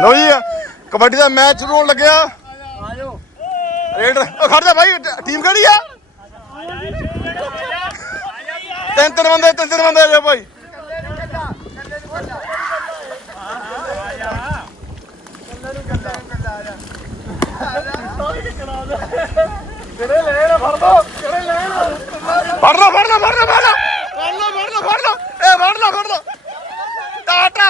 ਲਓ ਜੀ ਕਬੱਡੀ ਦਾ ਮੈਚ ਸ਼ੁਰੂ ਹੋਣ ਲੱਗਿਆ। ਆਜੋ। ਰੇਡ ਉਹ ਖੜ ਜਾ ਭਾਈ ਟੀਮ ਕਿਹੜੀ ਆ? ਤਿੰਨ ਤਿੰਨ ਬੰਦੇ ਤਿੰਨ ਤਿੰਨ ਬੰਦੇ ਆ ਜਾਓ ਭਾਈ। ਕਿਹੜੇ ਲੈਣ ਫੜ ਦੋ ਕਿਹੜੇ ਲੈਣ ਫੜ ਲਓ ਫੜ ਲਓ ਫੜ ਲਓ ਫੜ ਲਓ ਫੜ ਲਓ। ਇਹ ਫੜ ਲਓ ਫੜ ਲਓ। ਟਾਟਾ।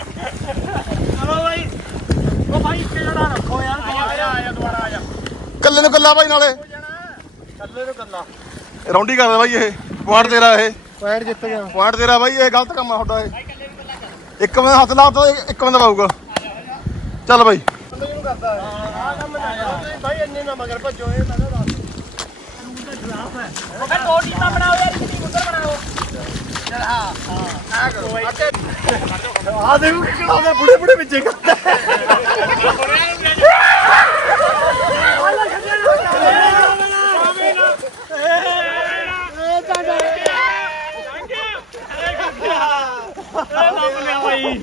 ਚਲੋ ਭਾਈ ਉਹ ਭਾਈ ਕਿਹੜਾ ਰੱਖੋ ਯਾਰ ਆਇਆ ਆਇਆ ਦੁਬਾਰਾ ਆਇਆ ਕੱਲੇ ਨੂੰ ਕੱਲਾ ਭਾਈ ਨਾਲੇ। ਕੱਲੇ ਨੂੰ ਕੱਲਾ ਰੌਂਡੀ ਕਰਦਾ ਭਾਈ ਇਹ ਪੁਆਇੰਟ ਤੇਰਾ ਇਹ। ਪੁਆਇੰਟ ਜਿੱਤ ਗਿਆ। ਪੁਆਇੰਟ ਤੇਰਾ ਭਾਈ ਇਹ ਗਲਤ ਕੰਮ ਆ ਤੁਹਾਡਾ ਇਹ। ਇੱਕ ਬੰਦਾ ਹੱਥ ਲਾ ਤਾ ਇੱਕ ਬੰਦਾ ਪਾਊਗਾ। ਚੱਲ ਭਾਈ। ਬੰਦੇ ਨੂੰ ਕਰਦਾ ਆ ਕੰਮ ਨਾ ਭਾਈ ਇੰਨੇ ਨਾ ਮਗਰ ਭੱਜੋ ਇਹ ਮੈਂ ਦੱਸ ਉਹ ਫਿਰ ਦੋ ਟੀਮਾਂ ਬਣਾਓ ਯਾਰ ਇੱਕ ਟੀਮ ਉੱਧਰ ਬਣਾਓ ਆ ਦੇਖੋ ਕਿਹੜਾ ਉਹਦੇ ਬੁੜੇ ਬੁੜੇ ਵਿੱਚੇ ਕਰਦਾ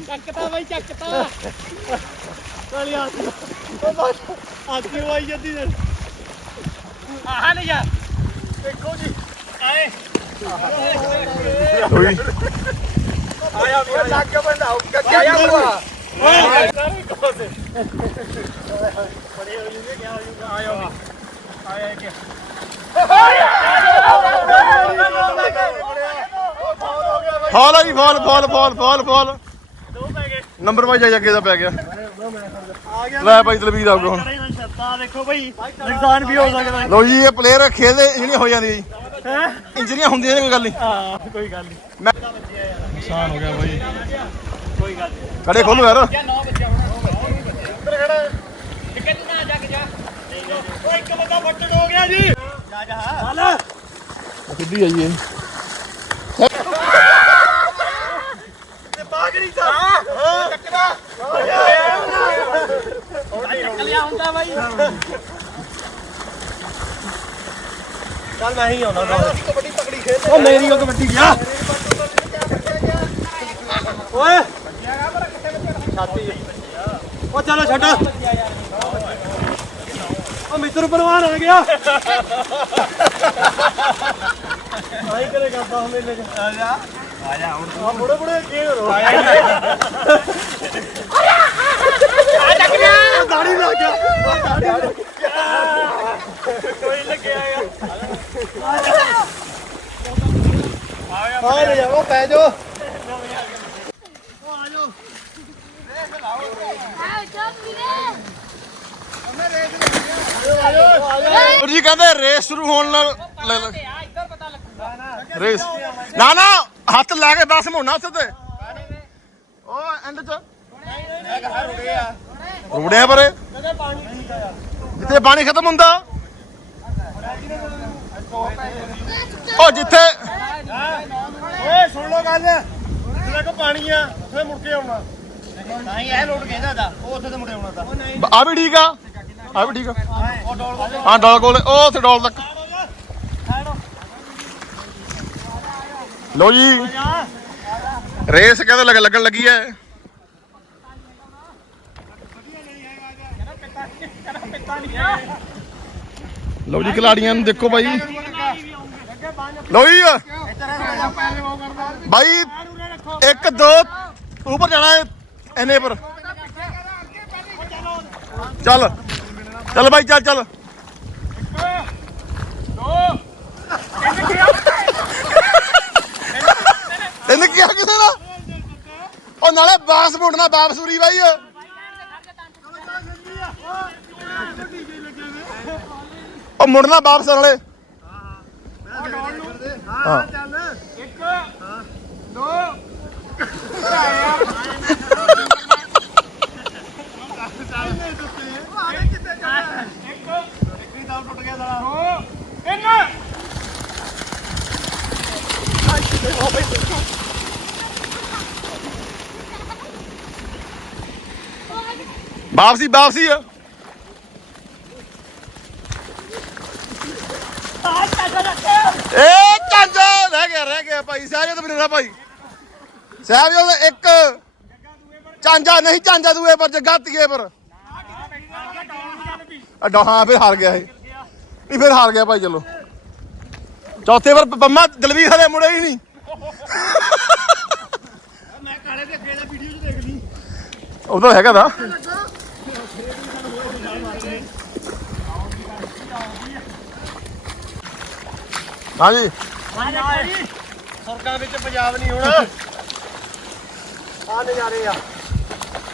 ਚੱਕਤਾ ਬਾਈ ਚੱਕਤਾ ਆਤੀ ਵਾਈ ਜੱਦੀ ਆਹ ਲੈ ਜਾ। ਦੇਖੋ ਜੀ। ਆਏ। ਕੋਈ। ਆਇਆ ਵੀ ਲੱਗ ਕੇ ਬੰਦਾ। ਹੁੱਕਾ ਕਿਆ ਹੁਆ ਓਏ। ਕੋਸੇ ਬੜੇ ਹੋ ਜੂਗੇ ਕਿਆ ਹੋ ਜੂਗਾ ਆਇਆ ਵੀ ਆਇਆ ਕਿ ਫਾਲ ਆ ਜੀ fall fall fall fall fall. ਦੋ ਪੈ ਗਏ। ਨੰਬਰ ਭਾਈ ਜਾ ਅੱਗੇ ਦਾ ਪੈ ਗਿਆ। ਆ ਗਿਆ। ਲੈ ਭਾਈ ਤਲਵੀਰ ਆਊਗਾ ਹੁਣ। ਕਰੇ ਨਾ ਸ਼ਰਤਾਂ ਦੇਖੋ ਭਾਈ ਨੁਕਸਾਨ ਵੀ ਹੋ ਸਕਦਾ ਹੈ। ਲਓ ਜੀ ਇਹ ਪਲੇਅਰ ਖੇਡਦੇ ਇੰਜਰੀਆਂ ਹੋ ਜਾਂਦੀਆਂ ਜੀ। ਹੈਂ? ਇੰਜਰੀਆਂ ਹੁੰਦੀਆਂ ਨੇ ਕੋਈ ਗੱਲ ਨਹੀਂ। ਹਾਂ ਕੋਈ ਗੱਲ ਨਹੀਂ। ਮੈਂ ਨੁਕਸਾਨ ਹੋ ਗਿਆ ਭਾਈ ਕੋਈ ਗੱਲ ਨਹੀਂ। ਕੜੇ ਖੋਲੋ ਯਾਰ। ਜਾਂ 9 ਵਜੇ ਆਉਣਾ ਉੱਧਰ ਖੜਾ। ਟਿਕਟ ਨਾ ਜਾ ਕੇ ਜਾ। ਓਏ ਇੱਕ ਬੰਦਾ ਫੱਟੜ ਹੋ ਗਿਆ ਜੀ। ਜਾ ਜਾ। ਚੱਲ। ਸਿੱਧੀ ਆਈ ਇਹ। ਤੇ ਬਾਗੜੀ ਤਾਂ ਹਾਂ। ਚੱਕਦਾ ਹੁੰਦਾ ਬਾਈ। ਚੱਲ ਮੈਂ ਹੀ ਆਉਣਾ ਕਬੱਡੀ ਤਕੜੀ ਖੇਡ ਉਹ ਮੇਰੀ ਉਹ ਕਬੱਡੀ ਗਿਆ। ਓਏ। ਛਾਤੀ। ਉਹ ਚਲੋ ਛੱਡ। ਉਹ ਮਿੱਤਰ ਪਰਵਾਨ ਆ ਗਿਆ। ਆਈ ਕਰੇ ਕਰਦਾ ਹੁਣ ਮੇਲੇ ਚ ਆ ਜਾ। ਆ ਜਾ ਹੁਣ ਬੁੜੇ ਬੁੜੇ ਕੀ ਕਰੋ। ਆ ਚੱਕ ਲਿਆ ਦਾੜੀ ਲੱਗ ਗਿਆ ਉਹ ਦਾੜੀ ਲੱਗ ਗਿਆ ਕੋਈ ਲੱਗਿਆ ਆ ਲੈ ਜਾ ਉਹ ਪੈ ਜਾ ਗੁਰੂ ਜੀ ਕਹਿੰਦੇ ਰੇਸ ਸ਼ੁਰੂ ਹੋਣ ਨਾਲ ਰੇਸ। ਨਾ ਨਾ, ਹੱਥ ਲਾ ਕੇ 10 ਮੋਣਾ ਉੱਥੇ ਤੇ। ਉਹ ਐਂਡ ਚ। ਰੁੜਿਆ ਪਰੇ? ਜਿੱਥੇ ਪਾਣੀ ਖਤਮ ਹੁੰਦਾ। ਉਹ ਜਿੱਥੇ ਓਏ ਸੁਣ ਲੋ ਗੱਲ। ਜਿਹੜਾ ਕੋ ਪਾਣੀ ਆ ਉੱਥੇ ਮੁੜ ਕੇ ਆਉਣਾ। ਨਹੀਂ ਇਹ ਲੋਟ ਕਹਿੰਦਾ ਦਾ ਉਹ ਉੱਥੇ ਤੇ ਮੁੜੇ ਆਉਣਾ ਤਾਂ। ਆ ਵੀ ਠੀਕ ਆ। ਆ ਵੀ ਠੀਕ ਆ। ਹਾਂ ਡੋਲ ਕੋਲ। ਉਹ ਉੱਥੇ ਡੋਲ ਤੱਕ। ਲੋ ਜੀ। ਰੇਸ ਕਹਿੰਦੇ ਲੱਗ ਲੱਗਣ ਲੱਗੀ ਐ ਲਓ ਜੀ ਖਿਲਾੜੀਆਂ ਨੂੰ ਦੇਖੋ ਬਾਈ। ਲਓ ਜੀ। ਬਾਈ, ਇੱਕ, ਦੋ, ਉੱਪਰ ਜਾਣਾ ਹੈ, ਇੰਨੇ ਪਰ। ਚੱਲ ਚੱਲ ਬਾਈ, ਚੱਲ ਚੱਲ। ਤੈਨੂੰ ਕੀ ਕਿਸੇ ਦਾ? ਉਹ ਨਾਲੇ ਬਾਸ ਮੁੜਨਾ ਬਾਪਸੂਰੀ ਬਾਈ। ਉਹ ਮੁੜਨਾ ਵਾਪਸ ਨਾਲੇ ਹਾਂ। ਵਾਪਸੀ ਵਾਪਸੀ। ਆ ਏ ਚਾਂਜਾ ਰਹਿ ਗਿਆ ਰਹਿ ਗਿਆ ਭਾਈ ਸਾਹਿਬ ਤਾਂ ਮੇਰਾ ਭਾਈ। ਸਾਹਿਬ ਉਹ ਇੱਕ ਚਾਂਜਾ ਨਹੀਂ ਚਾਂਜਾ ਦੂਏ ਪਰ ਜੱਗਾ ਤੀਏ ਪਰ। ਅਡਾ ਹਾਂ ਫਿਰ ਹਾਰ ਗਿਆ ਇਹ। ਨਹੀਂ ਫਿਰ ਹਾਰ ਗਿਆ ਭਾਈ ਚਲੋ। ਚੌਥੇ ਪਰ ਪੰਮਾ ਦਲਵੀਰ ਹਲੇ ਮੁੜੇ ਹੀ ਨਹੀਂ। ਮੈਂ ਕਾਲੇ ਦੇ ਅੱਗੇ ਦਾ ਵੀਡੀਓ 'ਚ ਦੇਖ ਲਈ। ਉਹ ਤਾਂ ਹੈਗਾ ਦਾ ਹਾਂਜੀ। ਸਰਕਾਰ ਵਿੱਚ ਪੰਜਾਬ ਨਹੀਂ ਹੋਣਾ। ਆ ਨਜ਼ਾਰੇ ਆ।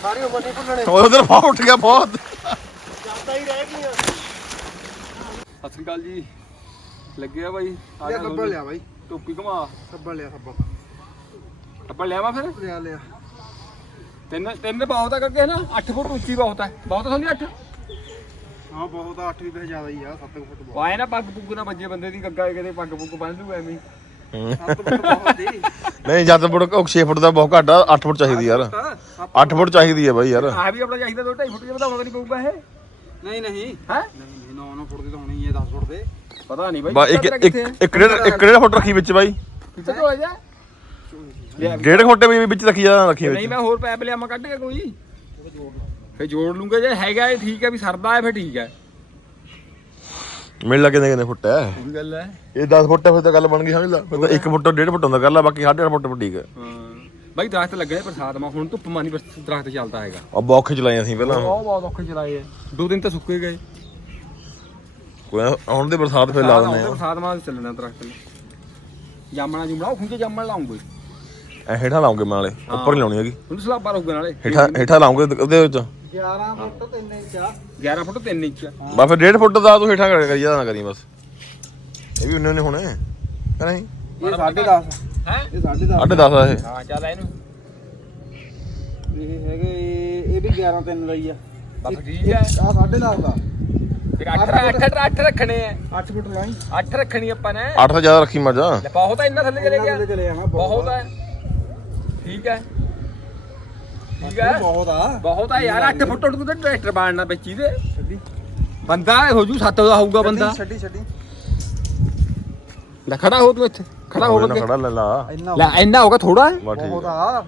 ਸਾਰੀ ਉਮਰ ਨਹੀਂ ਭੁੱਲਣੇ। ਉਧਰ ਬਹੁਤ ਉੱਠ ਗਿਆ ਬਹੁਤ। ਜਾਂਦਾ ਹੀ ਰਹਿ ਗਈਆਂ। ਸਤਿ ਸ੍ਰੀ ਅਕਾਲ ਜੀ। ਲੱਗੇ ਆ ਬਾਈ? ਆ ਲਿਆ ਜਾ ਕੱਬਲ ਲਿਆ ਬਾਈ। ਟੋਪੀ ਘੁਮਾ। ਕੱਬਲ ਲਿਆ ਕੱਬਲ ਅੱਪਾ ਲਿਆਵਾ ਫਿਰ? ਲਿਆ ਲਿਆ। ਤਿੰਨ ਤਿੰਨ ਬਹੁਤ ਆ ਕੱਗੇ ਨਾ 8 ਫੁੱਟ ਉੱਚੀ ਬਹੁਤ ਹੈ ਬਹੁਤ ਸਮਝੀ 8 ਹਾਂ ਬਹੁਤ ਆ 8 ਵੀ ਤੇ ਜ਼ਿਆਦਾ ਹੀ ਆ 7 ਫੁੱਟ ਬਹੁਤ। ਵਾਏ ਨਾ ਪੱਗ ਪੁੱਗ ਨਾ ਵੱਜੇ ਬੰਦੇ ਦੀ ਗੱਗਾ ਕਿਤੇ ਪੱਗ ਪੁੱਗ ਬੰਨ ਲੂ ਐਵੇਂ ਹੀ। 7 ਫੁੱਟ ਬਹੁਤ ਹੀ। ਨਹੀਂ ਜਦ ਬੁੜ 6 ਫੁੱਟ ਦਾ ਬਹੁਤ ਘੱਟ ਆ 8 ਫੁੱਟ ਚਾਹੀਦੀ ਯਾਰ। 8 ਫੁੱਟ ਚਾਹੀਦੀ ਹੈ ਬਾਈ ਯਾਰ। ਆ ਵੀ ਆਪਣਾ ਚਾਹੀਦਾ 2 2.5 ਫੁੱਟ ਜਿਹਾ ਵਧਾਉਣਾ ਨਹੀਂ ਪਊਗਾ ਇਹ। ਨਹੀਂ ਨਹੀਂ। ਹੈ? ਨਹੀਂ 9 9 ਫੁੱਟ ਦੀ ਤਾਂ ਹੋਣੀ ਹੈ 10 ਫੁੱਟ ਦੇ। ਪਤਾ ਨਹੀਂ ਬਾਈ ਇੱਕ ਇੱਕ ਇੱਕ ਡੇਢ ਫੁੱਟ ਰੱਖੀ ਵਿੱਚ ਬਾਈ। ਕਿੱਥੇ ਤੋਂ ਆ ਜਾ। ਡੇਢ ਫੁੱਟ ਵੀ ਵਿੱਚ ਰੱਖੀ ਜਾ ਰੱਖੀ ਨਹੀਂ ਮੈਂ ਹੋਰ ਪੈਪ ਲਿਆਵਾਂ ਕੱਢ ਕੇ ਕੋਈ। ਫੇ ਜੋੜ ਲੂੰਗਾ ਜੇ ਹੈਗਾ ਇਹ ਠੀਕ ਹੈ ਵੀ ਸਰਦਾ ਹੈ ਫੇ ਠੀਕ ਹੈ। ਮਿਲ ਲੱਗੇ ਕਿੰਨੇ ਫੁੱਟ ਹੈ। ਉਹੀ ਗੱਲ ਹੈ। ਇਹ 10 ਫੁੱਟ ਹੈ ਫਿਰ ਤਾਂ ਗੱਲ ਬਣ ਗਈ ਸਮਝ ਲੈ। ਫਿਰ ਤਾਂ 1 ਫੁੱਟ ਡੇਢ ਫੁੱਟ ਹੁੰਦਾ ਕਰ ਲਾ ਬਾਕੀ 8.5 ਫੁੱਟ ਠੀਕ ਹੈ। ਹਾਂ। ਬਾਈ ਦਰਖਤ ਲੱਗੇ ਨੇ ਬਰਸਾਤ ਮਾ ਹੁਣ ਧੁੱਪ ਮਾਨੀ ਬਸ ਦਰਖਤ ਚੱਲਦਾ ਹੈਗਾ। ਆ ਬੌਖੇ ਚਲਾਈਆਂ ਸੀ ਪਹਿਲਾਂ। ਬਹੁਤ ਬਹੁਤ ਔਖੇ ਚਲਾਏ ਐ ਦੋ ਦਿਨ ਤਾਂ ਸੁੱਕੇ ਗਏ। ਕੋਈ ਨਾ, ਹੁਣ ਦੇ ਬਰਸਾਤ ਫਿਰ ਲਾ ਦਿੰਦੇ ਆ ਬਰਸਾਤ ਮਾ ਚੱਲਣਾ ਦਰਖਤ ਨੇ। ਜਾਮਣਾ ਜੁਮਣਾ ਉਹ ਖੁੰਝੇ ਜਾਮਣ ਲਾਉਂਗੇ। ਐ ਹੇਠਾਂ ਲਾਉਂਗੇ ਮੈਂ ਨਾਲੇ ਉੱਪਰ ਨਹੀਂ ਲਾਉਣੀ ਹੈਗੀ। ਉਹਨੂੰ ਸਲਾਬਾ ਰੋਗੇ ਨਾਲੇ। ਹੇਠਾਂ ਹੇਠਾਂ ਲਾਉਂਗੇ ਉਹਦੇ ਵਿੱਚ। 11 ਫੁੱਟ 3 ਇੰਚ ਆ। 11 ਫੁੱਟ 3 ਇੰਚ ਬਾ ਫਿਰ ਡੇਢ ਫੁੱਟ ਦਾ ਤੂੰ ਹੇਠਾਂ ਕਰ ਕਰੀ ਜਾ ਨਾ ਕਰੀ ਬਸ। ਇਹ ਵੀ ਉਹਨੇ ਨੇ ਹੋਣੇ ਕਿ ਨਹੀਂ ਇਹ 10.5 ਹੈ? ਇਹ 10.5 ਅੱਡੇ 10 ਆ ਇਹ। ਹਾਂ ਚੱਲ ਇਹਨੂੰ। ਇਹ ਹੈਗੇ ਇਹ ਵੀ 11 3 ਦਾ ਹੀ ਆ। ਬਸ ਠੀਕ ਹੈ ਆ 10.5 ਦਾ। ਫਿਰ 8 8 8 ਰੱਖਣੇ ਐ 8 ਫੁੱਟ ਲਾਈ 8 ਰੱਖਣੀ ਆਪਾਂ ਨੇ। 8 ਤੋਂ ਜ਼ਿਆਦਾ ਰੱਖੀ ਮਰਜਾ ਲੈ ਬਹੁਤ ਹੈ ਇੰਨਾ ਥੱਲੇ ਚਲੇ ਗਿਆ। ਬਹੁਤ ਹੈ ਠੀਕ ਹੈ ਠੀਕ ਹੈ। ਬਹੁਤ ਆ। ਬਹੁਤ ਹੈ ਯਾਰ 8 ਫੁੱਟ ਨੂੰ ਤਾਂ ਟਰੈਕਟਰ ਬਾਣਨਾ ਵਿੱਚ ਇਹਦੇ ਬੰਦਾ ਹੋ ਜੂ 7 ਦਾ ਹੋਊਗਾ ਬੰਦਾ। ਛੱਡੀ ਛੱਡੀ। ਲੈ ਖੜਾ ਹੋ ਤੂੰ ਇੱਥੇ। ਖੜਾ ਹੋ ਨਾ ਕੇ ਖੜਾ ਲੈ ਲਾ। ਇੰਨਾ ਲੈ ਇੰਨਾ ਹੋਗਾ ਥੋੜਾ ਬਹੁਤ ਆ। ਆ।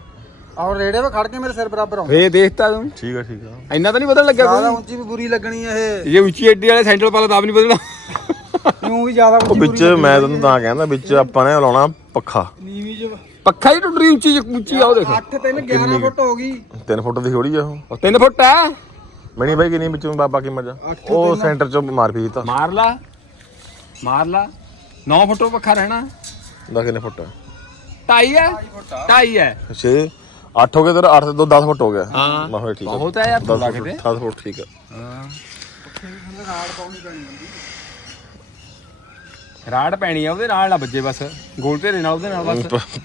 ਔਰ ਰੇੜੇ 'ਤੇ ਖੜ ਕੇ ਮੇਰੇ ਸਿਰ ਬਰਾਬਰ ਆਉਂਦਾ। ਫੇ ਦੇਖਤਾ ਤੂੰ ਠੀਕ ਆ ਠੀਕ ਆ। ਇੰਨਾ ਤਾਂ ਨਹੀਂ ਬਦਲ ਲੱਗਿਆ ਕੋਈ ਉੱਚੀ ਵੀ ਬੁਰੀ ਲੱਗਣੀ ਆ ਇਹ। ਜੇ ਉੱਚੀ ਐਡੀ ਵਾਲੇ ਸੈਂਟਰਲ ਪਾਲਾ ਤਾਂ ਵੀ ਨਹੀਂ ਬਦਲਣਾ ਕਿਉਂ ਵੀ ਜ਼ਿਆਦਾ ਉਹ ਉੱਚੀ ਵਿੱਚ ਮੈਂ ਤੈਨੂੰ ਤਾਂ ਕਹਿੰਦਾ ਵਿੱਚ ਆਪਾਂ ਨੇ ਲਾਉਣਾ ਪੱਖਾ। ਨੀਵੀਂ ਚ ਪੱਖਾ ਹੀ ਟੁੱਟਰੀ ਉੱਚੀ ਉੱਚੀ ਆ ਉਹ ਦੇਖ। 8 3 11 ਫੁੱਟ ਹੋ ਗਈ। 3 ਫੁੱਟ ਦੀ ਥੋੜੀ ਆ ਉਹ। ਉਹ 3 ਫੁੱਟ ਹੈ? ਮੈਣੀ ਬਾਈ ਕਿੰਨੀ ਵਿੱਚੋਂ ਬਾਬਾ ਕੀ ਮਰਜਾ ਅੱਠ ਉਹ ਸੈਂਟਰ ਚੋਂ ਮਾਰ ਪੀ ਦਿੱਤਾ। ਮਾਰ ਲਾ ਮਾਰ ਲਾ। 9 ਫੁੱਟ ਪੱਖਾ ਰਹਿਣਾ। ਦਾ ਕਿੰਨੇ ਫੁੱਟ ਢਾਈ ਹੈ? ਢਾਈ ਹੈ। 6 8 ਹੋ ਗਿਆ ਤੇਰਾ 8 ਤੋਂ 10 ਫੁੱਟ ਹੋ ਗਿਆ। ਹਾਂ। ਮੈਂ ਹੋਇਆ ਠੀਕ ਆ। ਬਹੁਤ ਹੈ ਯਾਰ 10 ਥੋੜਾ ਫੁੱਟ ਕਿਤੇ 10 ਫੁੱਟ ਠੀਕ ਆ। ਰਾੜ ਪੈਣੀ ਆ ਉਹਦੇ ਨਾਲ ਨਾ ਵੱਜੇ ਬਸ। ਗੋਲ ਢੇਰੇ ਨਾਲ ਉਹਦੇ ਨਾਲ ਬਸ।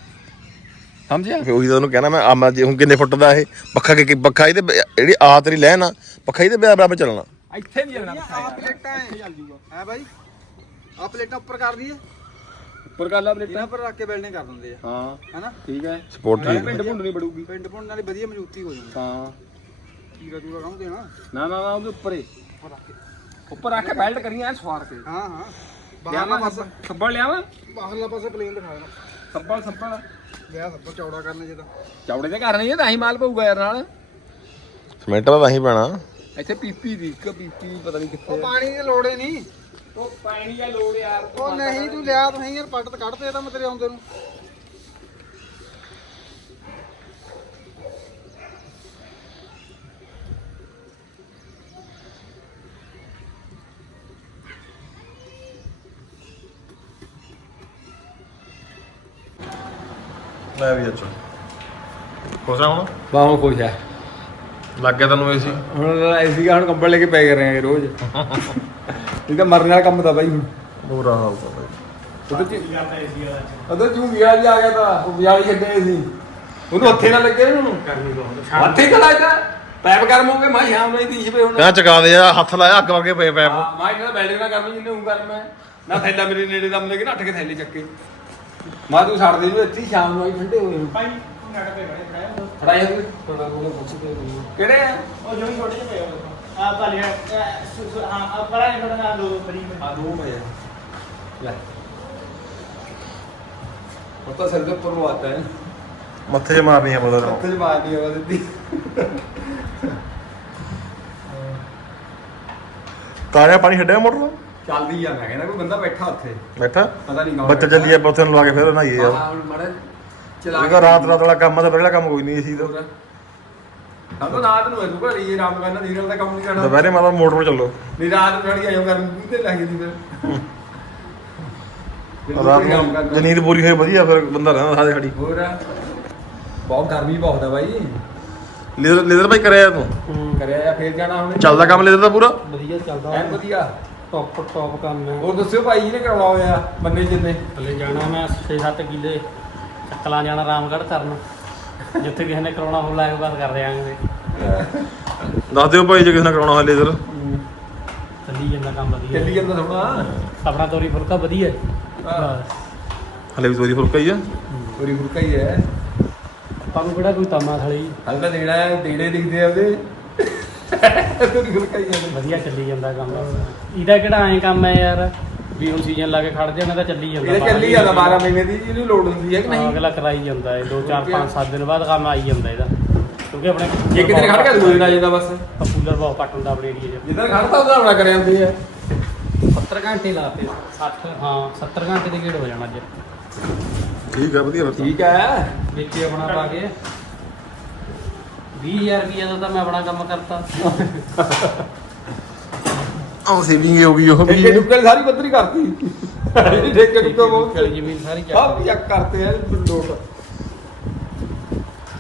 ਸਮਝਿਆ? ਫਿਰ ਉਹੀ ਤਾਂ ਉਹਨੂੰ ਕਹਿਣਾ ਮੈਂ ਆ ਮੈਂ ਜੇ ਹੁਣ ਕਿੰਨੇ ਫੁੱਟ ਦਾ ਇਹ? ਪੱਖਾ ਕਿ ਪੱਖਾ ਇਹਦੇ ਬ- ਜਿਹੜੀ ਆ ਤੇਰੀ ਲੈਣ ਆ ਪੱਖਾ ਇਹਦੇ ਬਰਾਬਰ ਚੱਲਣਾ। ਇੱਥੇ ਨਹੀਂ ਚੱਲਣਾ ਆ। ਪਲੇਟਾਂ ਹੈ ਹੈ ਬਾਈ? ਆ ਪਲੇਟਾਂ ਉੱਪਰ ਕਰ ਦਈਏ ਉੱਪਰ ਕਰ ਲਾ ਪਲੇਟਾਂ। ਇਹਨਾਂ ਪਰ ਰੱਖ ਕੇ ਬਿਲਡਿੰਗ ਕਰ ਦਿੰਦੇ ਆ। ਹਾਂ। ਹੈਨਾ? ਠੀਕ ਹੈ ਸਪੋਰਟ ਠੀਕ ਪਿੰਡ ਭੁੰਡ ਨਹੀਂ ਬੜੂਗੀ ਪਿੰਡ ਪੁੰਡ ਨਾਲੇ ਵਧੀਆ ਮਜ਼ਬੂਤੀ ਹੋ ਜਾਂਦੀ ਹਾਂ। ਕੀੜਾ ਚੂੜਾ ਕੰਮ ਦੇਣਾ? ਨਾ ਨਾ ਨਾ ਉਹਦੇ ਉੱਪਰ ਹੀ ਉੱਪਰ ਰੱਖ ਕੇ। ਉੱਪਰ ਰੱਖ ਕੇ ਬੈਲਟ ਕਰੀਏ ਐ ਸਵਾਰ ਕੇ। ਹਾਂ ਹਾਂ। ਲਿਆਵਾਂ ਬਾਹਰਲਾ ਪਾਸਾ ਸੱਬਲ ਲਿਆਵਾਂ? ਬਾਹਰਲਾ ਪਾਸਾ ਪਲੇਨ ਦਿਖਾ ਦੇਣਾ। ਸੱਬਲ ਸੱਬਲ ਵਿਆਹ ਸਭ ਚੌੜਾ ਕਰਨਾ ਜੇ ਤਾਂ। ਚੌੜੇ ਘਰ ਨਹੀਂ ਤਾਂ ਹੀ ਮਾਲ ਪਊਗਾ ਯਾਰ ਨਾਲ। ਸਮੈਂਟ ਦਾ ਤਾਂ ਹੀ ਪੈਣਾ। ਇੱਥੇ ਪੀਪੀ ਦੀ ਇੱਕ ਪੀਪੀ ਪਤਾ ਨਹੀਂ ਕਿੱਥੇ ਉਹ ਪਾਣੀ ਦੀ ਲੋੜ ਹੀ ਨਹੀਂ। ਉਹ ਪਾਣੀ ਆ ਲੋੜ ਯਾਰ। ਉਹ ਨਹੀਂ ਤੂੰ ਲਿਆ ਤੂੰ ਯਾਰ ਪੱਟ ਕੱਢ ਦੇ ਤਾਂ ਮੈਂ ਤੇਰੇ ਆਉਂਦੇ ਨੂੰ। ਲੈ ਵੀ ਅੱਛਾ। ਖੁਸ਼ ਆ ਹੁਣ? ਬਾਹੋਂ ਖੁਸ਼ ਹੈ ਲੱਗ ਗਿਆ ਤੈਨੂੰ ਏਸੀ ਹੁਣ ਐਸੀ ਕਾ ਹੁਣ ਕੰਬਲ ਲੈ ਕੇ ਪੈ ਰਹੇ ਰੋਜ਼। ਇਹ ਤਾਂ ਮਰਨ ਵਾਲਾ ਕੰਮ ਤਾਂ ਬਾਈ ਹੁਣ। ਬੁਰਾ ਹਾਲ ਤਾਂ ਬਾਈ। ਉਹਦੇ ਚ ਉਹਦੇ ਚੂੰ ਗਿਆ ਜੀ ਆ ਗਿਆ ਤਾਂ ਉਹ ਵਿਆਲੀ ਛੱਡੇ ਸੀ। ਉਹਨੂੰ ਹੱਥੇ ਨਾ ਲੱਗੇ ਉਹਨੂੰ। ਕਰਨੀ ਬਹੁਤ ਹੱਥੇ ਕਲਾ ਇਹਦਾ ਪੈਪ ਗਰਮ ਹੋ ਗਏ ਮੈਂ ਸ਼ਾਮ ਨੂੰ ਦੀਸ਼ ਪਏ ਹੁਣ। ਕਹਿੰਦਾ ਚਕਾ ਦੇ ਆ ਹੱਥ ਲਾਇਆ ਅੱਗ ਵਗੇ ਪਏ ਪੈਪ। ਹਾਂ, ਮੈਂ ਇਹਨਾਂ ਬੈਲਡਿੰਗ ਨਾ ਕਰਨੀ ਜਿੰਨੇ ਹੂੰ ਕਰਨਾ ਹੈ। ਨਾ ਥੈਲਾ ਮੇਰੇ ਨੇੜੇ ਦਮ ਲੈ ਕੇ ਨੱਠ ਕੇ ਥੈਲੇ ਚੱਕੇ। ਮੈਂ ਤੂੰ ਛੱਡ ਦੇ ਨੂੰ ਇੱਥੇ ਹੀ ਸ਼ਾਮ ਨੂੰ ਆਈ ਠੰਡੇ ਹੋਏ ਭਾਈ ਨੱਟ ਤੇ ਖੜੇ ਖੜਾਇਆ ਤੂੰ। ਥੋੜਾ ਬੋਲੇ ਪੁੱਛ ਕੇ ਕਿਹੜੇ ਆ? ਉਹ ਜੋ ਛੋਟੇ ਜਿਹੇ ਪਏ ਉਹ ਆ ਭਾਲੀ ਹਾਂ ਆ ਪਰਾਂ ਨਿਕਲਣਾ ਦੋ ਫਰੀ ਆ ਦੋ ਪਏ ਆ। ਲੈ। ਉਹ ਤਾਂ ਸਿਰ ਦੇ ਉੱਪਰ ਨੂੰ ਆਤਾ ਹੈ ਮੱਥੇ 'ਚ ਮਾਰਨੀ ਆ ਬੋਲਦਾ ਹੱਥ 'ਚ ਮਾਰ ਨਹੀਂ ਆਵਾ ਦਿੱਤੀ ਤਾਰਿਆ ਪਾਣੀ ਛੱਡਿਆ ਮੋਟਰ ਦਾ ਚੱਲਦੀ ਆ ਮੈਂ ਕਹਿੰਦਾ ਕੋਈ ਬੰਦਾ ਬੈਠਾ ਉੱਥੇ। ਬੈਠਾ? ਪਤਾ ਨਹੀਂ ਕੌਣ ਬੱਚਾ ਚੱਲੀ ਆਪਾਂ ਉੱਥੇ ਨੂੰ ਲਾ ਕੇ ਫਿਰ ਨਹਾਈਏ ਯਾਰ। ਹਾਂ ਹੁਣ ਮਾੜਾ ਚਲਾ ਰਾਤ ਰਾਤ ਵਾਲਾ ਕੰਮ ਤਾਂ ਪਹਿਲਾ ਕੰਮ ਕੋਈ ਨਹੀਂ ਸੀ ਤਾਂ। ਹਾਂ ਤਾਂ ਰਾਤ ਨੂੰ ਤੂੰ ਘਰੇ ਆਰਾਮ ਕਰਨਾ ਦਿਨ ਦਾ ਕੰਮ ਨਹੀਂ ਕਰਨਾ। ਦੁਪਹਿਰੇ ਮਾਤਾ ਮੋਟਰ 'ਤੇ ਚੱਲੋ। ਨਹੀਂ ਰਾਤ ਨੂੰ ਆਇਓ ਕਰਨ ਤੇ ਲੱਗ ਜਾਂਦੀ ਫਿਰ। ਰਾਤ ਨੂੰ ਕਰਨਾ। ਜੇ ਨੀਂਦ ਪੂਰੀ ਹੋਏ ਵਧੀਆ ਫਿਰ ਬੰਦਾ ਰਹਿੰਦਾ ਸਾਰੇ ਖੜੀ। ਹੋਰ। ਬਹੁਤ ਗਰਮੀ ਬਹੁਤ ਆ ਬਾਈ। ਲੇਜ਼ਰ ਲੇਜ਼ਰ ਭਾਈ ਕਰਿਆ ਤੂੰ? ਕਰਿਆ ਆ ਫੇਰ ਜਾਣਾ ਹੁਣ। ਚੱਲਦਾ ਕੰਮ ਲੇਜ਼ਰ ਦਾ ਪੂਰਾ? ਵਧੀਆ ਚੱਲਦਾ। ਐਨ ਵਧੀਆ। ਟੌਪ ਟੌਪ ਕੰਮ ਹੈ। ਹੋਰ ਦੱਸਿਓ ਭਾਈ ਜੀ ਨੇ ਕਰਾਉਣਾ ਹੋਇਆ ਬੰਦੇ ਜਿੰਨੇ? ਥੱਲੇ ਜਾਣਾ ਮੈਂ 6-7 ਕਿੱਲੇ ਚੱਕਲਾਂ ਜਾਣਾ ਰਾਮਗੜ੍ਹ ਕਰਨ ਜਿੱਥੇ ਕਿਸੇ ਨੇ ਕਰਾਉਣਾ ਹੋ ਲਾਇਓ ਬਾਤ ਕਰ ਦਿਆਂਗੇ ਦੱਸ ਦਿਓ ਭਾਈ ਜੇ ਕਿਸੇ ਨੇ ਕਰਾਉਣਾ ਹੋਇਆ ਲੇਜ਼ਰ। ਚੱਲੀ ਜਾਂਦਾ ਕੰਮ ਵਧੀਆ। ਚੱਲੀ ਜਾਂਦਾ ਸੋਣਾ ਆਪਣਾ ਤੋਰੀ ਫੁਲਕਾ ਵਧੀਆ। ਹਲੇ ਵੀ ਸੋਰੀ ਫੁਲਕਾ ਹੀ ਆ। ਪੂਰੀ ਫੁਰਕਾ ਹੀ ਹੈ। ਆਪਾਂ ਨੂੰ ਕਿਹੜਾ ਕੋਈ ਤਾਮਾ ਥਲੀ? ਹਲ ਤਾਂ ਦੇਣਾ ਹੈ ਦੇੜੇ ਦਿਖਦੇ ਆ ਉਹਦੇ। ਪੂਰੀ ਫੁਰਕਾ ਹੀ ਹੈ ਵਧੀਆ ਚੱਲੀ ਜਾਂਦਾ ਕੰਮ। ਇਹਦਾ ਕਿਹੜਾ ਐਂ ਕੰਮ ਹੈ ਯਾਰ? ਵੀ ਹੁਣ ਸੀਜ਼ਨ ਲਾ ਕੇ ਖੜ ਜਾਣਾ ਤਾਂ ਚੱਲੀ ਜਾਂਦਾ ਇਹ ਚੱਲੀ ਜਾਂਦਾ 12 ਮਹੀਨੇ ਦੀ ਇਹਨੂੰ ਲੋਡ ਹੁੰਦੀ ਹੈ ਕਿ ਹਾਂ, ਨਹੀਂ? ਅਗਲਾ ਕਰਾਈ ਜਾਂਦਾ ਹੈ 2 4 5 7 ਦਿਨ ਬਾਅਦ ਕੰਮ ਆਈ ਜਾਂਦਾ ਇਹਦਾ। ਕਿਉਂਕਿ ਆਪਣੇ ਜੇ ਕਿਤੇ ਖੜ ਕੇ ਦੂਜੇ ਨਾਲ ਜਾਂਦਾ ਬਸ। ਪਪੂਲਰ ਬਹੁਤ ਘੱਟ ਹੁੰਦਾ ਆਪਣੇ ਏਰੀਆ 'ਚ। ਜਿੱਦਾਂ ਖੜਦਾ ਉਹਦਾ ਆਪਣਾ ਕਰਿਆ ਹੁੰਦੇ ਆ 70 ਘੰਟੇ ਲਾਤੇ 60 ਹਾਂ 70 ਘੰਟੇ ਦੇ ਗੇੜ ਹੋ ਜਾਣਾ ਅੱਜ। ਠੀਕ ਆ ਵਧੀਆ। ਠੀਕ ਹੈ। ਵਿੱਚ ਆਪਣਾ ਪਾ ਕੇ। 20000 ਰੁਪਏ ਦਾ ਤਾਂ ਮੈਂ ਆਪਣਾ ਕੰਮ ਕਰਤਾ। ਆਹ ਸੇਵਿੰਗ ਹੋ ਗਈ ਉਹ ਵੀ। ਠੇਕੇ ਟੁੱਕੇ ਸਾਰੀ ਬੱਦਰੀ ਕਰਤੀ। ਠੇਕੇ ਟੁੱਕੇ ਬਹੁਤ ਜ਼ਮੀਨ ਸਾਰੀ ਸਭ ਚੈੱਕ ਕਰਤੇ ਆ ਲੋਕ।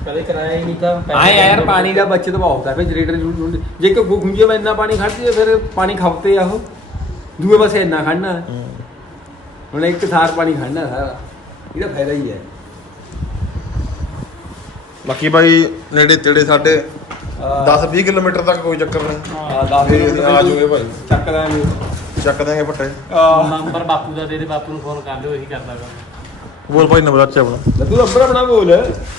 ਕਦੇ ਕਰਾਇਆ ਹੀ ਨਹੀਂ ਤਾਂ ਹਾਂ ਯਾਰ ਪਾਣੀ ਦਾ ਬਚਤ ਬਹੁਤ ਹੈ ਫਿਰ ਜਨਰੇਟਰ ਜੇ ਕਿ ਗੁੰਜੇ ਮੈਂ ਇੰਨਾ ਪਾਣੀ ਖੜਦੀ ਹੈ ਫਿਰ ਪਾਣੀ ਖਪਤੇ ਆ ਉਹ। ਦੂਏ ਪਾਸੇ ਇੰਨਾ ਖੜਨਾ। ਹੁਣ ਇੱਕ ਸਾਰ ਪਾਣੀ ਖੜਨਾ ਸਾਰਾ। ਇਹਦਾ ਫਾਇਦਾ ਹੀ ਹੈ। ਬਾਕੀ ਭਾਈ ਨੇੜੇ ਤੇੜੇ ਸਾਡੇ ਆਹ, 10 20 ਕਿਲੋਮੀਟਰ ਤੱਕ ਕੋਈ ਚੱਕਰ ਨਹੀਂ। ਆਹ, ਦੱਸ ਤੇ ਦਿਓ ਅਸੀਂ ਆ ਜਾਓਗੇ ਭਾਈ। ਚੱਕ ਦਾਂਗੇ। ਚੱਕ ਦਾਂਗੇ ਪੱਟੇ ਨੰਬਰ ਬਾਪੂ ਦਾ ਦੇ ਦੇ ਬਾਪੂ ਨੂੰ ਫੋਨ ਕਰ ਦਿਓ ਇਹੀ ਕਰਦਾ ਕੰਮ ਬੋਲ ਭਾਈ ਨੰਬਰ ਅੱਛਾ ਆਪਣਾ। ਲੱਦੂ ਅੰਬਰ ਆਪਣਾ ਬੋਲ।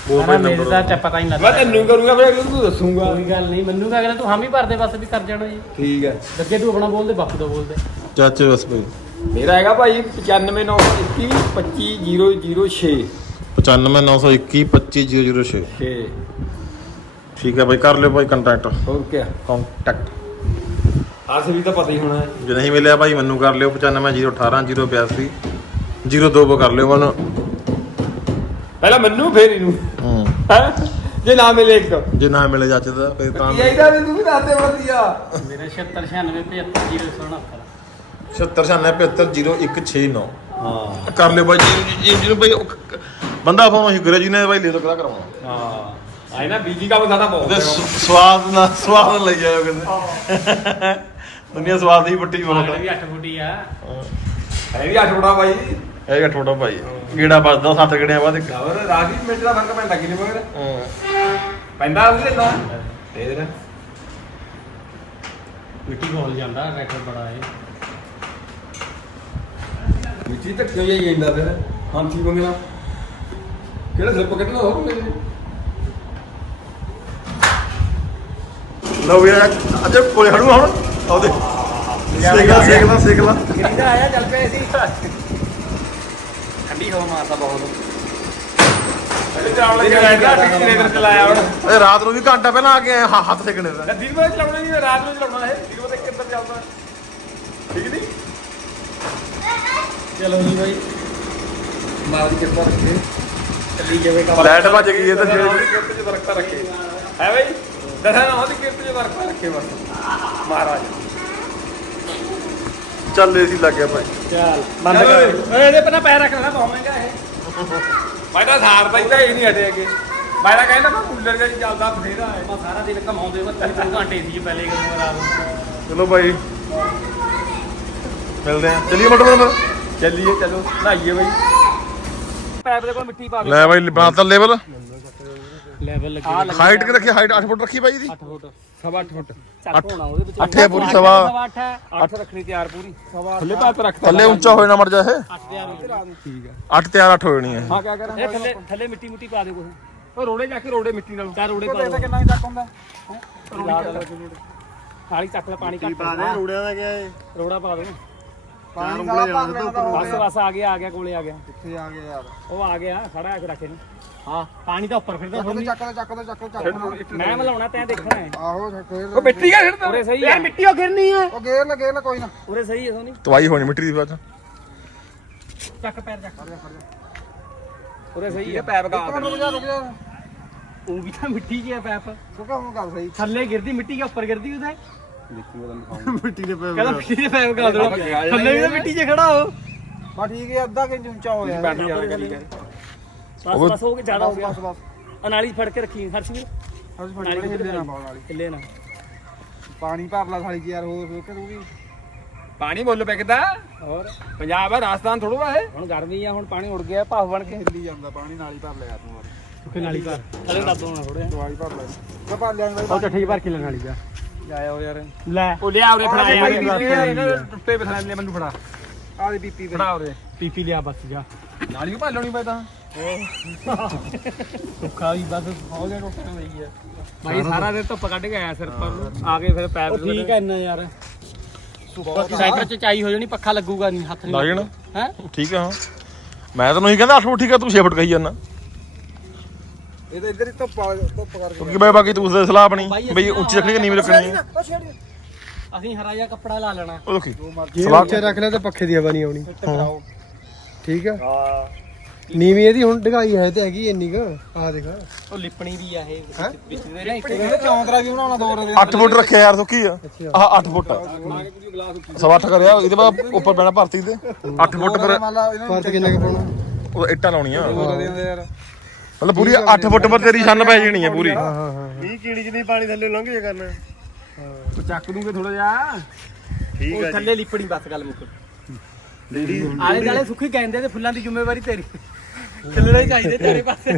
ਬੋਲ ਭਾਈ ਮੇਰੇ ਨੰਬਰ ਦਾ ਚ ਪਤਾ ਹੀ ਨਹੀਂ ਮੈਂ ਲੱਗਦਾ ਤੈਨੂੰ ਕਰੂੰਗਾ ਫਿਰ ਅਗਲੇ ਨੂੰ ਦੱਸੂਗਾ। ਕੋਈ ਗੱਲ ਨਹੀਂ ਮੈਨੂੰ ਕਹਾਂ ਤੂੰ ਹਮ ਹੀ ਭਰਦੇ ਬਸ ਵੀ ਕਰ ਜਾਣਾ ਜੀ ਠੀਕ ਹੈ। ਅੱਗੇ ਤੂੰ ਆਪਣਾ ਬੋਲਦੇ ਬਾਪੂ ਦਾ ਬੋਲਦੇ ਚਾਚੇ ਬਸ ਭਾਈ। ਮੇਰਾ ਹੈਗਾ ਭਾਈ 95921 25006 95921 25006 6 ਠੀਕ ਹੈ ਭਾਈ ਕਰ ਲਿਓ ਭਾਈ ਕੰਟੈਕਟ ਹੋਰ ਕੀ ਕੰਟੈਕਟ ਆਸ ਵੀ ਤਾਂ ਪਤਾ ਹੀ ਹੋਣਾ ਹੈ। ਜੇ ਨਹੀਂ ਮਿਲਿਆ ਭਾਈ ਮੈਨੂੰ ਕਰ ਲਿਓ 95018 082 02 ਪਾ ਕਰ ਲਿਓ ਮਨ। ਪਹਿਲਾਂ ਮੈਨੂੰ ਫੇਰ ਇਹਨੂੰ। ਹੂੰ। ਹੈ? ਜੇ ਨਾ ਮਿਲੇ ਇੱਕ। ਜੇ ਨਾ ਮਿਲੇ ਚਾਚੇ ਦਾ ਫਿਰ ਤਾਂ ਕੀ ਆਈਦਾ ਵੀ ਤੂੰ ਵੀ ਦਾਤੇ ਬਣਦੀ ਆ ਮੇਰੇ 76 96 75 069 709750169 ਹਾਂ। ਕਰ ਲਿਓ ਭਾਈ ਜੀ ਜੀ ਜਿਹਨੂੰ ਭਾਈ ਉਹ ਕ- ਬੰਦਾ ਫੋਨ ਉਹੀ ਕਰੇ ਜਿਹਨੇ ਭਾਈ ਲੈ ਲੋ ਕਰਾ ਕਰਾਉਣਾ ਹਾਂ ਆਏ ਨਾ ਬੀਜੀ ਕੰਮ ਜ਼ਿਆਦਾ ਬਹੁਤ ਤੇ ਹੈ ਸ- ਸਵਾਦ ਨਾ ਸਵਾਦ ਲਈ ਜਾਇਓ ਕਹਿੰਦੇ। ਦੁਨੀਆ ਸਵਾਦ ਦੀ ਪੱਟੀ ਬਹੁਤ ਵੀ ਹੈ। 8 ਫੁੱਟੀ ਆ। ਹੈ। ਵੀ ਅੱਠ ਬੜਾ ਭਾਈ ਇਹ ਛੋਟਾ ਭਾਈ ਗੇੜਾ ਵੱਜਦਾ ਸੱਤ ਗੇੜਿਆਂ ਬਾਅਦ ਇੱਕ। ਖਬਰ ਰਾਜੀ ਮਿੰਟ ਦਾ ਫ਼ਰਕ ਪੈਂਦਾ ਕਿੰਨੇ ਮਗਰ। ਹਾਂ। ਪੈਂਦਾ ਉਹਦੇ ਨਾ ਫੇਰ। ਮਿੱਟੀ ਖੋਲ ਜਾਂਦਾ ਟਰੈਕਟਰ ਬੜਾ ਹੈ ਮਿੱਟੀ ਤੱਕ ਕਿਉਂ ਜਾਈ ਜਾਂਦਾ ਫਿਰ। ਹਾਂ ਠੀਕ ਹੋ ਕਿਹੜਾ ਸਲਿੱਪ ਕਿੰਨਾ ਹੋਰ ਮੇਰੇ ਲਓ ਵੀ ਅੱਜ ਕੋਲੇ ਖੜੂ ਹੁਣ। ਆਉਦੇ ਸੇਕਲਾ ਸੇਕਲਾ ਸੇਕਲਾ ਕਿਹਦਾ ਆਇਆ ਚੱਲ ਪਿਆ ਸੀ। ਠੰਡੀ ਹਵਾ ਮਾਰਦਾ ਬਹੁਤ। ਪਹਿਲੇ ਚਲਾਉਣ ਲੱਗੇ ਰਹਿੰਦਾ ਜਨਰੇਟਰ ਚਲਾਇਆ ਹੁਣ। ਇਹ ਰਾਤ ਨੂੰ ਵੀ ਘੰਟਾ ਪਹਿਲਾਂ ਆ ਕੇ ਆਏ ਹ- ਹੱਥ ਸੇਕਣੇ ਦਾ। ਦਿਨ ਵੇਲੇ ਚਲਾਉਣਾ ਨਹੀਂ ਰਾਤ ਨੂੰ ਚਲਾਉਣਾ ਹੈ ਦਿਨ ਵੇਲੇ ਕਿੱਧਰ ਚੱਲਦਾ। ਠੀਕ ਨਹੀਂ? ਚਲੋ ਜੀ ਬਾਈ। ਮਾਰ ਦੀ ਕਿਰਪਾ ਰੱਖੇ ਚੱਲੀ ਜਾਵੇ ਕੰਮ ਲਾਈਟ ਵੱਜ ਗਈ ਇਹ ਤਾਂ ਜਿਹੜੇ ਕਿਰਤ ਚ ਬਰਕਤਾਂ ਰੱਖੇ। ਹੈ ਬਈ? ਦਸਾਂ ਨਾ ਉਹਦੀ ਕਿਰਤ ਚ ਬਰਕਤਾਂ ਰੱਖੇ ਬਸ। ਮਹਾਰਾਜ। ਚੱਲ ਏਸੀ ਲੱਗ ਗਿਆ ਭਾਈ। ਚੱਲ। ਬੰਦ ਕਰ। ਓਏ ਇਹਦੇ ਪਰ ਪੈਰ ਰੱਖਣਾ ਬਹੁਤ ਮਹਿੰਗਾ ਇਹ। ਮੈਂ ਤਾਂ ਸਾਰ ਤਾਂ ਹੀ ਨਹੀਂ ਹਟੇ ਅੱਗੇ ਮੈਂ ਤਾਂ ਕਹਿੰਦਾ ਮੈਂ ਕੂਲਰ ਜਿਹਾ ਚੱਲਦਾ ਬਥੇਰਾ ਹੈ। ਆਪਾਂ ਸਾਰਾ ਦਿਨ ਘਮਾਉਂਦੇ ਵਾ ਤਿੰਨ ਘੰਟੇ ਸੀ ਪਹਿਲੇ ਕਰੂੰਗਾ ਰਾਤ ਚਲੋ ਭਾਈ। ਮਿਲਦੇ ਆ ਚਲਿਏ ਮੋਟਰ ਮੋਟਰ ਚੱਲੀਏ ਚਲੋ। ਨਹਾਈਏ ਬਈ। ਪੈਪ ਦੇ ਕੋਲ ਮਿੱਟੀ ਪਾ ਲੈ ਬਣਾਤਾ ਲੈਵਲ ਲੈਵਲ ਲੱਗੇ ਹਾਈਟ ਕਿ ਰੱਖੀ? ਹਾਈਟ 8 ਫੁੱਟ ਰੱਖੀ ਭਾਈ ਦੀ 8 ਫੁੱਟ। ਸਵਾ 8 ਫੁੱਟ। ਚੱਕ ਹੋਣਾ ਉਹਦੇ ਵਿੱਚ ਅੱਠ ਹੈ ਪੂਰੀ ਸਵਾ 8 ਹੈ। 8 ਰੱਖਣੀ ਤਿਆਰ ਪੂਰੀ। ਥੱਲੇ ਪੈਪ ਰੱਖਤਾ। ਥੱਲੇ ਉੱਚਾ ਹੋ ਜਾਣਾ ਮਰ ਜਾ ਇਹ। 8 ਤਿਆਰ ਠੀਕ ਹੈ। 8 ਤੇ 8 ਹੋ ਜਾਣੀ ਹੈ। ਹਾਂ ਕਿਆ ਕਰਾਂ? ਇਹ ਥੱਲੇ ਥੱਲੇ ਮਿੱਟੀ ਮੁੱਟੀ ਪਾ ਦੇ ਕੁਛ ਉਹ ਰੋੜੇ ਜਾ ਕੇ ਰੋੜੇ ਮਿੱਟੀ ਨਾਲ। ਚਾਰ ਰੋੜੇ ਪਾ ਦੋ ਕਿੰਨਾ ਹੀ ਤੱਕ ਹੁੰਦਾ। ਹਾਲੀ ਚੱਕ ਲੈ। ਪਾਣੀ ਕੱਟ ਰੋੜਿਆਂ ਦਾ ਹੈ ਰੋੜਾ ਪਾ ਦੋ। ਪਾਣੀ ਸਾਲਾ ਭਰ ਲੈਣਾ ਤਾਂ ਬਸ ਬਸ ਆ ਗਿਆ ਆ ਗਿਆ ਕੋਲੇ ਆ ਗਿਆ। ਕਿੱਥੇ ਆ ਗਿਆ ਯਾਰ? ਉਹ ਆ ਗਿਆ ਖੜਾ ਆ ਕੇ ਰੱਖੇ ਨੂੰ। ਹਾਂ। ਪਾਣੀ ਤਾਂ ਉੱਪਰ ਫਿਰਦਾ ਦੇ ਚੱਕ ਦੇ ਚੱਕ ਦੇ ਚੱਕ ਦੇ ਚੱਕ ਦੇ। ਮੈਂ ਮਲਾਉਣਾ ਤੈਂ ਦੇਖਣਾ ਹੈ। ਆਹੋ ਫੇਰ ਉਹ ਮਿੱਟੀ ਕਾ ਛੱਡਦਾ ਉਰੇ ਸਹੀ ਯਾਰ ਮਿੱਟੀ ਉਹ ਗਿਰਨੀ ਆ। ਉਹ ਗੇਰ ਲੈ ਗੇਰ ਲੈ ਕੋਈ ਨਾ। ਉਰੇ ਸਹੀ ਹੈ ਸੋਨੀ। ਤਵਾਈ ਹੋਣੀ ਮਿੱਟੀ ਦੀ ਬਾਅਦ ਚੱਕ ਪੈਰ ਚੱਕ। ਉਰੇ ਸਹੀ ਹੈ। ਪੈਪ ਰੁਕ ਜਾ ਰੁਕ ਜਾ। ਉਹ ਵੀ ਤਾਂ ਮਿੱਟੀ ਹੈ ਪੈਪ। ਸੁਕਾ ਹੁਣ ਕਰ ਸਹੀ। ਥੱਲੇ ਗਿਰਦੀ ਮਿੱਟੀ ਕੇ ਉੱਪਰ ਗਿਰਦੀ ਉਹਦਾ। ਮਿੱਟੀ ਦੇ ਪੈ ਕਹਿੰਦਾ ਮਿੱਟੀ ਦੇ ਪੈਪ ਗਾ ਦੋ। ਥੱਲੇ ਵੀ ਤਾਂ ਮਿੱਟੀ 'ਚ ਖੜਾ ਹੋ ਬਾ ਠੀਕ ਹੈ ਅੱਧਾ ਕਿੰਚ ਉੱਚਾ ਹੋ ਗਿਆ। ਬਸ ਬਸ ਹੋ ਗਿਆ ਜ਼ਿਆਦਾ ਹੋ ਗਿਆ। ਬਸ ਬਸ ਅਨਾਲੀ ਫੜ ਕੇ ਰੱਖੀ ਹਰਸ਼ ਵੀ ਹਸ ਫੜੀ ਬੜੀ ਹਿੱਲੇ ਨਾ ਪਾਉਣ ਵਾਲੀ ਹਿੱਲੇ ਨਾ ਪਾਣੀ ਭਰ ਲਾ ਸਾਲੀ ਯਾਰ ਹੋਰ ਹੋਰ ਕਿ ਤੂੰ ਵੀ ਪਾਣੀ ਮੁੱਲ ਪੈਕਦਾ ਹੋਰ? ਪੰਜਾਬ ਹੈ ਰਾਜਸਥਾਨ ਥੋੜਾ ਹੈ ਹੁਣ ਗਰਮੀ ਆ ਹੁਣ ਪਾਣੀ ਉੜ ਗਿਆ ਭਾਫ ਬਣ ਕੇ। ਹਿੱਲੀ ਜਾਂਦਾ ਪਾਣੀ ਨਾਲ ਹੀ ਭਰ ਲਿਆ ਤੂੰ ਵਾਰੀ ਸੁੱਕੇ ਨਾਲੀ ਭਰ। ਥੱਲੇ ਦੱਬ ਹੋਣਾ ਥੋੜੇ ਦਵਾਈ ਭਰ ਲੈ ਮੈਂ ਭਰ ਲਿਆ ਉਹ ਚੱਠੀ ਭਰ ਕੇ ਲੈਣ ਵਾਲੀ ਜਾ। ਆਇਆ ਹੋ ਯਾਰ। ਲੈ। ਉਹ ਲਿਆ ਉਰੇ ਟੁੱਟੇ ਬਥਲਾ ਲੈ ਮੈਨੂੰ ਫੜਾ। ਆਹ ਦੀ ਪੀਪੀ ਫੜਾ ਉਰੇ। ਪੀਪੀ ਲਿਆ ਬਸ ਜਾ। ਨਾਲੀ ਨੂੰ ਭਾਲਣੀ ਪੈ ਤਾਂ। ਸੁੱਖਾ ਵੀ ਬਸ। ਹੋ ਗਿਆ ਟੁੱਟਣ ਲਈ ਆ। ਭਾਈ ਸਾਰਾ ਦਿਨ ਧੁੱਪ ਕੱਢ ਕੇ ਆਇਆ ਸਿਰ ਪਰ। ਆ ਕੇ ਫਿਰ ਪੈਰ ਠੀਕ ਹੈ ਇੰਨਾ ਯਾਰ। ਸਾਈਕਲ ਚ ਚਾਈ ਹੋ ਜਾਣੀ ਪੱਖਾ ਲੱਗੂਗਾ ਨਹੀਂ ਹੱਥ ਨਹੀਂ ਜਾਣਾ। ਹੈ? ਠੀਕ ਆ ਹਾਂ। ਮੈਂ ਤੈਨੂੰ ਹੀ ਕਹਿੰਦਾ 8 ਫੁੱਟ ਠੀਕ ਆ ਤੂੰ 6 ਫੁੱਟ ਕਹੀ ਜਾਂਦਾ। ਇਹ ਤਾਂ ਇੱਧਰ ਹੀ ਧੁੱਪ ਆ- ਧੁੱਪ ਕਰਕੇ ਕਿਉਂਕਿ ਬਈ ਬਾਕੀ ਤੂੰ ਦੇ ਸਲਾਹ ਆਪਣੀ ਬਈ ਉੱਚੀ ਰੱਖਣੀ ਕਿ ਨੀਵੀਂ ਰੱਖਣੀ? ਹੈ ਉਹ ਛੇੜ ਅਸੀਂ ਹਰਾ ਜਿਹਾ ਕੱਪੜਾ ਲਾ ਲੈਣਾ। ਉਹ ਦੇਖੀ ਜੇ ਸਲਾਹ ਉੱਚੇ ਰੱਖ ਲਿਆ ਤਾਂ ਪੱਖੇ ਦੀ ਹਵਾ ਨਹੀਂ ਆਉਣੀ। ਕਰਾਓ। ਠੀਕ ਆ? ਨੀਵੀਂ ਇਹਦੀ ਹੁਣ ਢਗਾਈ ਹੈ ਤੇ ਹੈਗੀ ਇੰਨੀ ਕੁ। ਆਹ ਦੇਖ। ਉਹ ਲਿਪਣੀ ਵੀ ਆ ਇਹ। ਵਿੱਚ ਦੇ ਨਾ ਇੱਕ। ਇਹ ਚੌਂਤਰਾ ਵੀ ਬਣਾਉਣਾ ਦੋ ਰੇ 8 ਫੁੱਟ ਰੱਖਿਆ ਯਾਰ ਸੁੱਕੀ ਆ। ਆਹ 8 ਫੁੱਟ ਸਵਾ 8 ਕਰਿਆ ਇਹਦੇ ਬਾਅਦ ਉੱਪਰ ਪੈਣਾ ਭਰਤੀ ਦੇ 8 ਫੁੱਟ ਪਰ ਮੰਨ ਲਾ ਇਹਨਾਂ ਫ਼ਰਕ ਕਿੰਨਾ ਕੁ ਪਾਉਣਾ? ਉਹ ਇੱਟਾਂ ਲਾਉਣੀਆਂ। ਦੋ ਦੇ ਹੁੰਦੇ ਯਾਰ। ਮਤਲਬ ਪੂਰੀ 8 ਫੁੱਟ ਪਰ ਤੇਰੀ ਛੰਨ ਪੈ ਜਾਣੀ ਹੈ ਪੂਰੀ। ਹਾਂ ਹਾਂ ਹਾਂ। ਇਹ ਕੀੜੀ ਚ ਨਹੀਂ ਪਾਣੀ ਥੱਲੇ ਲੰਘ ਜਾ ਕਰਨਾ। ਚੱਕ ਦੂੰਗੇ ਥੋੜਾ ਜਿਹਾ। ਉਹ ਥੱਲੇ ਲਿਪਣੀ ਬਸ ਗੱਲ ਮੁੱਕ। ਆਲੇ ਦਾਲੇ ਸੁੱਕੀ ਕਹਿੰਦੇ ਤੇ ਫੁੱਲਾਂ ਦੀ ਜ਼ਿੰਮੇਵਾਰੀ ਤੇਰੀ। ਹੀ ਚਾਹੀਦੇ ਤੇਰੇ ਪਾਸੇ।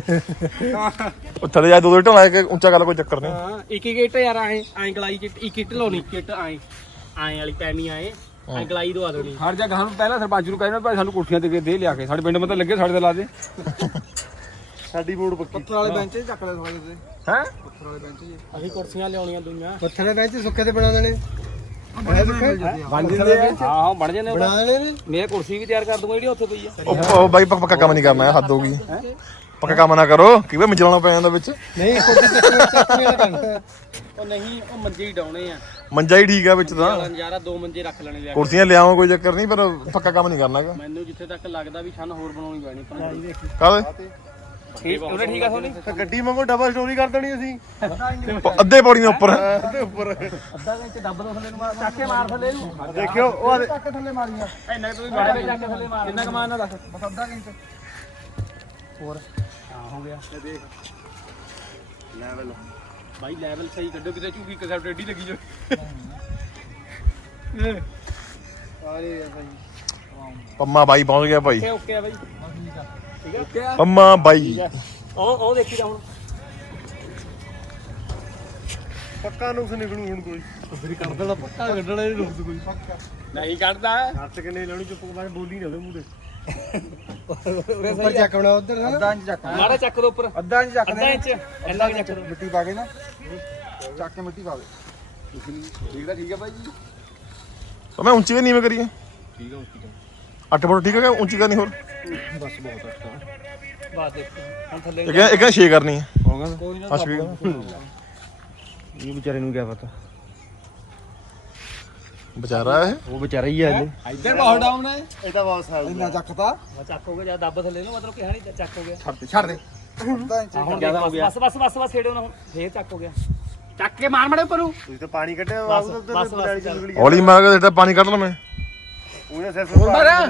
ਉਹ ਥੱਲੇ ਜਾ ਦੋ ਦੋ ਇੱਟਾਂ ਲਾ ਕੇ ਉੱਚਾ ਗੱਲ ਕੋਈ ਚੱਕਰ ਨਹੀਂ। ਹਾਂ ਇੱਕ ਇੱਕ ਇੱਟ ਯਾਰ ਐ ਐਂ ਗਲਾਈ ਚ ਇੱਕ ਇੱਟ ਲਾਉਣੀ ਕਿੱਟ ਐਂ। ਐਂ ਵਾਲੀ ਪੈਣੀ ਐ ਐਂ ਗਲਾਈ ਦਵਾ ਦੇਣੀ। ਹਰ ਜਗ੍ਹਾ ਸਾਨੂੰ ਪਹਿਲਾਂ ਸਰਪੰਚ ਨੂੰ ਕਹਿੰਦਾ ਭਾਈ ਸਾਨੂੰ ਕੋਠੀਆਂ ਦੇ ਕੇ ਦੇ ਲਿਆ ਕੇ। ਸਾਡੇ ਪਿੰਡ ਮਤਲਬ ਲੱਗੇ ਸਾਡੇ ਤੇ ਲਾ ਦੇ। ਸਾਡੀ ਬੋਰਡ ਪੱਕੀ। ਪੱਥਰ ਵਾਲੇ ਬੈਂਚ 'ਚ ਚੱਕ ਲੈ ਥੋੜੇ ਜਿਹੇ ਹੈ? ਪੱਥਰ ਵਾਲੇ ਬੈਂਚ 'ਚ ਅਸੀਂ ਕੁਰਸੀਆਂ ਲਿਆਉਣੀਆਂ ਦੁਨੀਆਂ। ਪੱਥਰ ਦੇ ਬੈਂਚ ਸੁੱਕੇ ਤੇ ਬਣਾ ਦੇਣੇ। ਮੈਂ ਦੇਖਿਆ ਬਣ ਜਾਂਦੇ ਆ। ਹਾਂ ਹਾਂ ਬਣ ਜਾਂਦੇ ਬਣਾ ਦੇਣੇ ਨੇ। ਮੈਂ ਕੁਰਸੀ ਵੀ ਤਿਆਰ ਕਰ ਦੂੰਗਾ ਜਿਹੜੀ ਉੱਥੇ ਪਈ ਆ। ਉਹ ਉਹ ਬਾਈ ਪੱਕਾ ਕੰਮ ਨਹੀਂ ਕਰਨਾ ਹੈ ਹੱਦ ਹੋ ਗਈ। ਪੱਕਾ ਕੰਮ ਨਾ ਕਰੋ ਕਿਵੇਂ ਮਚਲਾਉਣਾ ਪੈ ਜਾਂਦਾ ਵਿੱਚ? ਨਹੀਂ ਕੋਟੀ ਚੱਕਣੀ ਚੱਕਣੀ ਵਾਲਾ ਕਰਨਾ ਉਹ ਨਹੀਂ ਉਹ ਮੰਜੇ ਹੀ ਡਾਉਣੇ ਆ। ਮੰਜਾ ਹੀ ਠੀਕ ਆ ਵਿੱਚ ਤਾਂ। ਨਜ਼ਾਰਾ ਦੋ ਮੰਜੇ ਰੱਖ ਲੈਣੇ ਲਿਆ। ਕੁਰਸੀਆਂ ਲਿਆਵਾਂ ਕੋਈ ਚੱਕਰ ਨਹੀਂ ਪਰ ਪੱਕਾ ਕੰਮ ਨਹੀਂ ਕਰਨਾ ਹੈਗਾ। ਮੈਨੂੰ ਜਿੱਥੇ ਤੱਕ ਲੱਗਦਾ ਵੀ ਛੰਨ ਹੋਰ ਬਣਾਉਣੀ ਪੈਣੀ। ਪਰ ਕਾਹਦੇ? ਠੀਕ ਉਹਨੇ ਠੀਕ ਆ ਸੋਨੀ? ਗੱਡੀ ਵਾਂਗੂ ਡਬਲ ਸਟੋਰੀ ਕਰ ਦੇਣੀ ਅਸੀਂ। ਅੱਧੇ ਪੌੜੀਆਂ ਉੱਪਰ। ਅੱਧਾ ਇੰਚ ਦੱਬ ਦੋ ਥੱਲੇ ਨੂੰ ਮਾਰ ਚੱਕ ਕੇ ਮਾਰ ਥੱਲੇ ਨੂੰ। ਦੇਖਿਓ ਉਹ ਚੱਕ ਕੇ ਥੱਲੇ ਮਾਰੀਆਂ ਇੰਨਾ ਤੂੰ ਵੀ ਬੜਾ ਚੱਕ ਕੇ ਥੱਲੇ ਮਾਰ। ਕਿੰਨਾ ਕਮਾਨ ਨਾ ਦੱਸ। ਬਸ ਅੱਧਾ ਇੰਚ। ਹਾਂ ਹੋ ਗਿਆ। ਲੈਵਲ ਬਾਈ ਲੈਵਲ ਸਹੀ ਕੱਢੋ ਕਿਤੇ ਝੂਕੀ ਕਿਸੇ ਟੇਡੀ ਲੱਗੀ ਜੋ ਸਾਰੇ ਆ ਭਾਈ ਪੰਮਾ ਬਾਈ ਪਹੁੰਚ ਗਿਆ ਭਾਈ। ਓਕੇ ਓਕੇ ਆ ਬਾਈ। ਠੀਕ ਆ? ਪੰਮਾ ਬਾਈ। ਉਹ ਉਹ ਦੇਖੀ ਤਾਂ ਹੁਣ। ਪੱਕਾ ਨੁਕਸ ਨਿਕਲੂ ਹੁਣ ਕੋਈ। ਪੱਕਾ ਕੱਢਣਾ ਨਹੀਂ ਰੁਕ ਕੋਈ। ਨਹੀਂ ਕੱਢਦਾ। ਹੱਥ ਕਿੰਨੇ ਲਾਉਣੀ ਚੁੱਪ ਕਰਕੇ ਬੋਲੀ ਨਾ ਉਹਦੇ ਮੂੰਹ ਤੇ ਉੱਪਰ ਚੱਕਣਾ ਉਧਰ। ਨਾ ਅੱਧਾ ਇੰਚ ਚੱਕ। ਮਾੜਾ ਚੱਕ ਦੋ ਉੱਪਰ। ਅੱਧਾ ਇੰਚ ਚੱਕ ਅੱਧਾ ਇੰਚ। ਇੰਨਾ ਕੁ ਚੱਕ। ਦੋ ਮਿੱਟੀ ਪਾ ਕੇ ਨਾ। ਚੱਕ ਕੇ ਮਿੱਟੀ ਪਾ ਦੇ। ਠੀਕ ਆ ਠੀਕ ਆ ਭਾਈ ਜੀ। ਮੈਂ ਉੱਚੀ ਕਿ ਨੀਵੇਂ ਕਰੀਏ। ਠੀਕ ਆ ਉੱਚੀ 8 ਫੁੱਟ ਠੀਕ ਹੈ ਕਿ ਉੱਚੀ ਕਰਨੀ ਹੋਰ? ਬਾਤ ਦੇਖ ਹੁਣ ਥੱਲੇ ਇਹ ਕਹਿੰਦਾ ਇਹ ਕਹਿੰਦਾ 6 ਕਰਨੀ ਹੈ। ਕੋਈ ਨਾ ਅਸ਼ ਵੀ ਇਹ ਵਿਚਾਰੇ ਨੂੰ ਕੀ ਪਤਾ? ਵਿਚਾਰਾ ਇਹ ਉਹ ਵਿਚਾਰਾ ਹੀ ਆ ਹਲੇ ਇੱਧਰ ਬਹੁਤ ਡਾਊਨ ਹੈ। ਇਹ ਤਾਂ ਬਹੁਤ ਸਾਲ ਇੰਨਾ ਚੱਕਤਾ ਚੱਕ ਹੋ ਗਿਆ ਜਾਂ ਦੱਬ ਥੱਲੇ ਨੂੰ ਮਤਲਬ ਕਿ ਹੈ ਨਹੀਂ ਚੱਕ ਹੋ ਗਿਆ। ਛੱਡ ਦੇ ਛੱਡ ਦੇ। ਹੁਣ ਜ਼ਿਆਦਾ ਹੋ ਗਿਆ। ਬਸ ਬਸ ਬਸ ਬਸ ਛੇੜੋ ਨਾ ਹੁਣ। ਫੇਰ ਚੱਕ ਹੋ ਗਿਆ। ਚੱਕ ਕੇ ਮਾਰ ਮੜੇ ਉੱਪਰ। ਨੂੰ ਤੁਸੀਂ ਤਾਂ ਪਾਣੀ ਕੱਢਿਆ ਬਸ, ਬਸ, ਬਸ, ਹੌਲੀ ਮਾਰ ਕੇ ਤਾਂ ਪਾਣੀ ਕੱਢ ਲਵੇਂ ਉਹਨੇ ਸਿਰ ਸੁਰ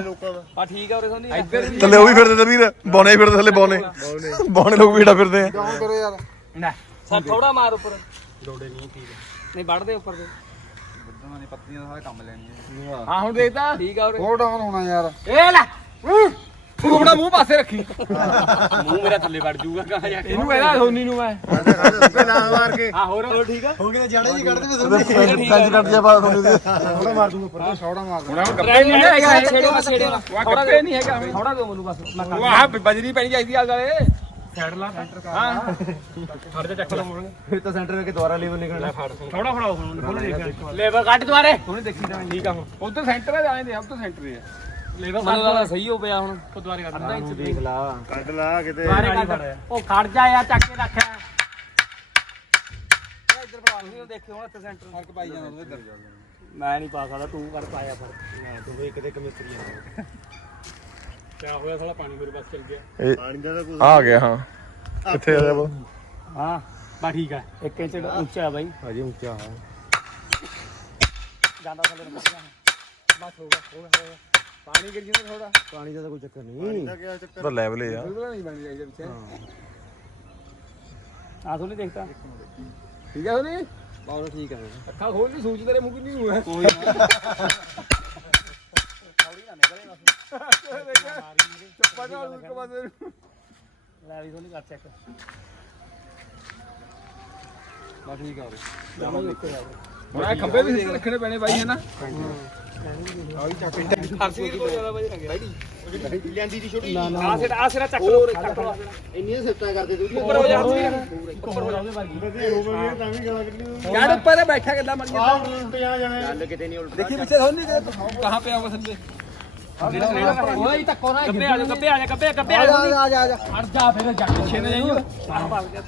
ਲੋਕਾਂ ਦਾ। ਆ ਠੀਕ ਆ ਉਰੇ ਸੋਨੀ। ਇੱਧਰ ਥੱਲੇ ਉਹ ਵੀ ਫਿਰਦੇ ਤੇ ਵੀਰ ਬੌਨੇ ਫਿਰਦੇ ਥੱਲੇ ਬੌਨੇ ਬੌਨੇ ਲੋਕ ਵੀੜਾ ਫਿਰਦੇ ਆ। ਡਾਊਨ ਕਰੋ ਯਾਰ। ਨਾ। ਸਰ ਥੋੜਾ ਮਾਰ ਉੱਪਰ। ਲੋੜੇ ਨਹੀਂ ਠੀਕ ਨਹੀਂ ਵੱਢਦੇ ਉੱਪਰ ਦੇ। ਬੱਦਾਂ ਨੇ ਪੱਤੀਆਂ ਦਾ ਕੰਮ ਲੈਣੀਆਂ ਹਾਂ ਹੁਣ ਦੇਖਦਾ ਠੀਕ ਆ ਉਰੇ। ਹੋਰ ਡਾਊਨ ਹੋਣਾ ਯਾਰ। ਏ ਲੈ। ਤੂੰ ਆਪਣਾ ਮੂੰਹ ਪਾਸੇ ਰੱਖੀ। ਮੂੰਹ ਮੇਰਾ ਥੱਲੇ ਵੜ ਜਾਊਗਾ ਕਹਾਂ ਜਾ ਕੇ। ਇਹਨੂੰ ਕਹਿੰਦਾ ਸੋਨੀ ਨੂੰ ਮੈਂ। ਨਾ ਮਾਰ ਕੇ ਹਾਂ ਹੋਰ ਹੋਰ ਠੀਕ ਆ? ਹੋ ਗਿਆ ਜਾੜੇ ਜੀ ਕੱਢਦੇ ਬਸ ਸੈਂਜ ਕੱਟ ਜਾ ਬਾਅਦ ਤੁਹਾਨੂੰ ਥੋੜਾ ਮਾਰ ਦੂੰਗਾ ਉੱਪਰ। ਛੋੜਾ ਮਾਰ ਹੁਣ ਆਹ ਗੱਪੇ ਨਹੀਂ ਹੈਗਾ ਇਹ। ਛੇੜੋ ਨਾ ਛੇੜੋ ਨਾ ਉਹ ਗੱਪੇ ਨਹੀਂ ਹੈਗਾ। ਥੋੜਾ ਦਿਓ ਮੈਨੂੰ ਬਸ ਮੈਂ ਉਹ ਆਹ ਬਜਰੀ ਪੈਣੀ ਚਾਹੀਦੀ ਆ ਗਲੇ ਸਾਈਡ ਲਾ ਹਾਂ। ਫੜ ਜਾ ਚੱਕ ਲਾ ਮੋੜਾਂਗੇ ਫਿਰ ਤਾਂ ਸੈਂਟਰ ਵਿੱਚ ਦੁਬਾਰਾ ਲੀਵਰ ਨਿਕਲਣਾ। ਥੋੜਾ ਫੜਾਓ ਹੁਣ ਦੇਖ ਲੇਬਰ ਕੱਢ ਦੁਆਰੇ ਹੁਣੇ ਦੇਖੀ ਤਾਂ ਠੀਕ ਆ ਹੁਣ। ਉਧਰ ਸੈਂਟਰ ਆ ਜਾਣੇ ਦੇ ਸਭ ਤੋਂ ਸੈਂਟਰ ਹੀ ਲੇਬਰ ਕੱਢ ਦੁਆਰਾ ਸਹੀ ਹੋ ਪਿਆ ਹੁਣ। ਉਹ ਦੁਆਰੇ ਕੱਢਦਾ ਇੱਥੇ ਦੇਖ ਲਾ ਕੱਢ ਲਾ ਕਿਤੇ ਦੁਆਰੇ ਕੱਢ ਉਹ ਖੜ ਜਾ ਯਾਰ ਚੱਕ ਕੇ ਰੱਖ। ਇੱਧਰ ਫੜਾ ਨਹੀਂ ਦੇਖਿਓ ਹੁਣ ਇੱਥੇ ਸੈਂਟਰ ਫ਼ਰਕ ਪਾਈ ਜਾਂਦਾ ਉਹਦੇ ਇੱਧਰ। ਮੈਂ ਨਹੀਂ ਪਾ ਸਕਦਾ ਤੂੰ ਕਰ ਪਾਇਆ ਫ਼ਰਕ। ਤੂੰ ਵੀ ਕਿਤੇ ਕਮਿਸਤਰੀ ਆ। ਕਿਆ ਹੋਇਆ ਸਾਲਾ? ਪਾਣੀ ਮੇਰੇ ਬਸ ਚੱਲ ਗਿਆ। ਪਾਣੀ ਦਾ ਤਾਂ ਕੁਝ ਆ ਗਿਆ ਹਾਂ। ਕਿੱਥੇ ਆ ਜਾ ਬੋ। ਹਾਂ। ਬਾ ਠੀਕ ਹੈ 1 ਇੰਚ ਉੱਚਾ ਹੈ ਬਾਈ। ਭਾਜੀ ਉੱਚਾ ਹਾਂ ਜਾਂਦਾ ਥੱਲੇ ਨੂੰ ਬਸ ਹੋ ਗਿਆ ਹੋ ਗਿਆ। ਪਾਣੀ ਗਿਰ ਜਿੰਦਾ ਥੋੜਾ ਪਾਣੀ ਦਾ ਤਾਂ ਕੋਈ ਚੱਕਰ ਨਹੀਂ। ਦਾ ਕੀ ਚੱਕਰ? ਤਾਂ ਲੈਵਲ ਹੀ ਆ। ਉਹਦਾ ਨਹੀਂ ਬਣ ਜਾਈਦਾ ਪਿੱਛੇ। ਆ ਤੂੰ ਨਹੀਂ ਦੇਖਦਾ ਠੀਕ ਹੈ ਉਹਨੇ ਬਹੁਤ ਠੀਕ ਹੈ ਅੱਖਾਂ ਖੋਲ ਕੇ ਸੂਚ ਤੇਰੇ ਮੂੰਹ ਨਹੀਂ ਹੋਇਆ ਕੋਈ ਚੱਪਾ ਜਾ ਉਸ ਕੇ ਬਾਅਦ ਲੈ ਵੀ ਥੋੜੀ ਕਰ ਚੈੱਕ ਬਸ ਠੀਕ ਆ ਮੈਂ ਖੰਬੇ ਵੀ ਸਿੱਧੇ ਰੱਖਣੇ ਪੈਣੇ ਬਾਈ ਹੈ ਨਾ? ਲੈਂਦੀ ਦੀ ਛੋਟੀ ਆ ਸਿਰ ਆ ਸਿਰ ਚੱਕ ਲੋ ਚੱਕ ਲੋ ਇੰਨੀਆਂ ਸਿਫਤਾਂ ਕਰਦੇ ਤੂੰ ਉੱਪਰ ਹੋ ਜਾ ਉੱਪਰ ਹੋ ਜਾ ਯਾਰ ਉੱਪਰ ਬੈਠਾ ਗੱਲਾਂ ਮਰ ਆਹ ਉਲਟ ਜਾ ਜਾਣਾ ਗੱਲ ਕਿਤੇ ਨਹੀਂ ਉਲਟ ਦੇਖੀ ਪਿੱਛੇ ਥੋੜੀ ਕਹਾਂ ਪਿਆ ਉਹ ਥੱਲੇ ਓਏ ਧੱਕੋ ਨਾ ਗੱਬੇ ਆ ਜਾ ਗੱਬੇ ਆ ਜਾ। ਗੱਬੇ ਗੱਬੇ ਆ ਜਾ ਆ ਜਾ ਆ ਜਾ ਜਾ ਫਿਰ ਜੱਟ ਪਿੱਛੇ ਨਾ ਜਾਈਓ। ਆਹ ਭਾਗ ਜਾ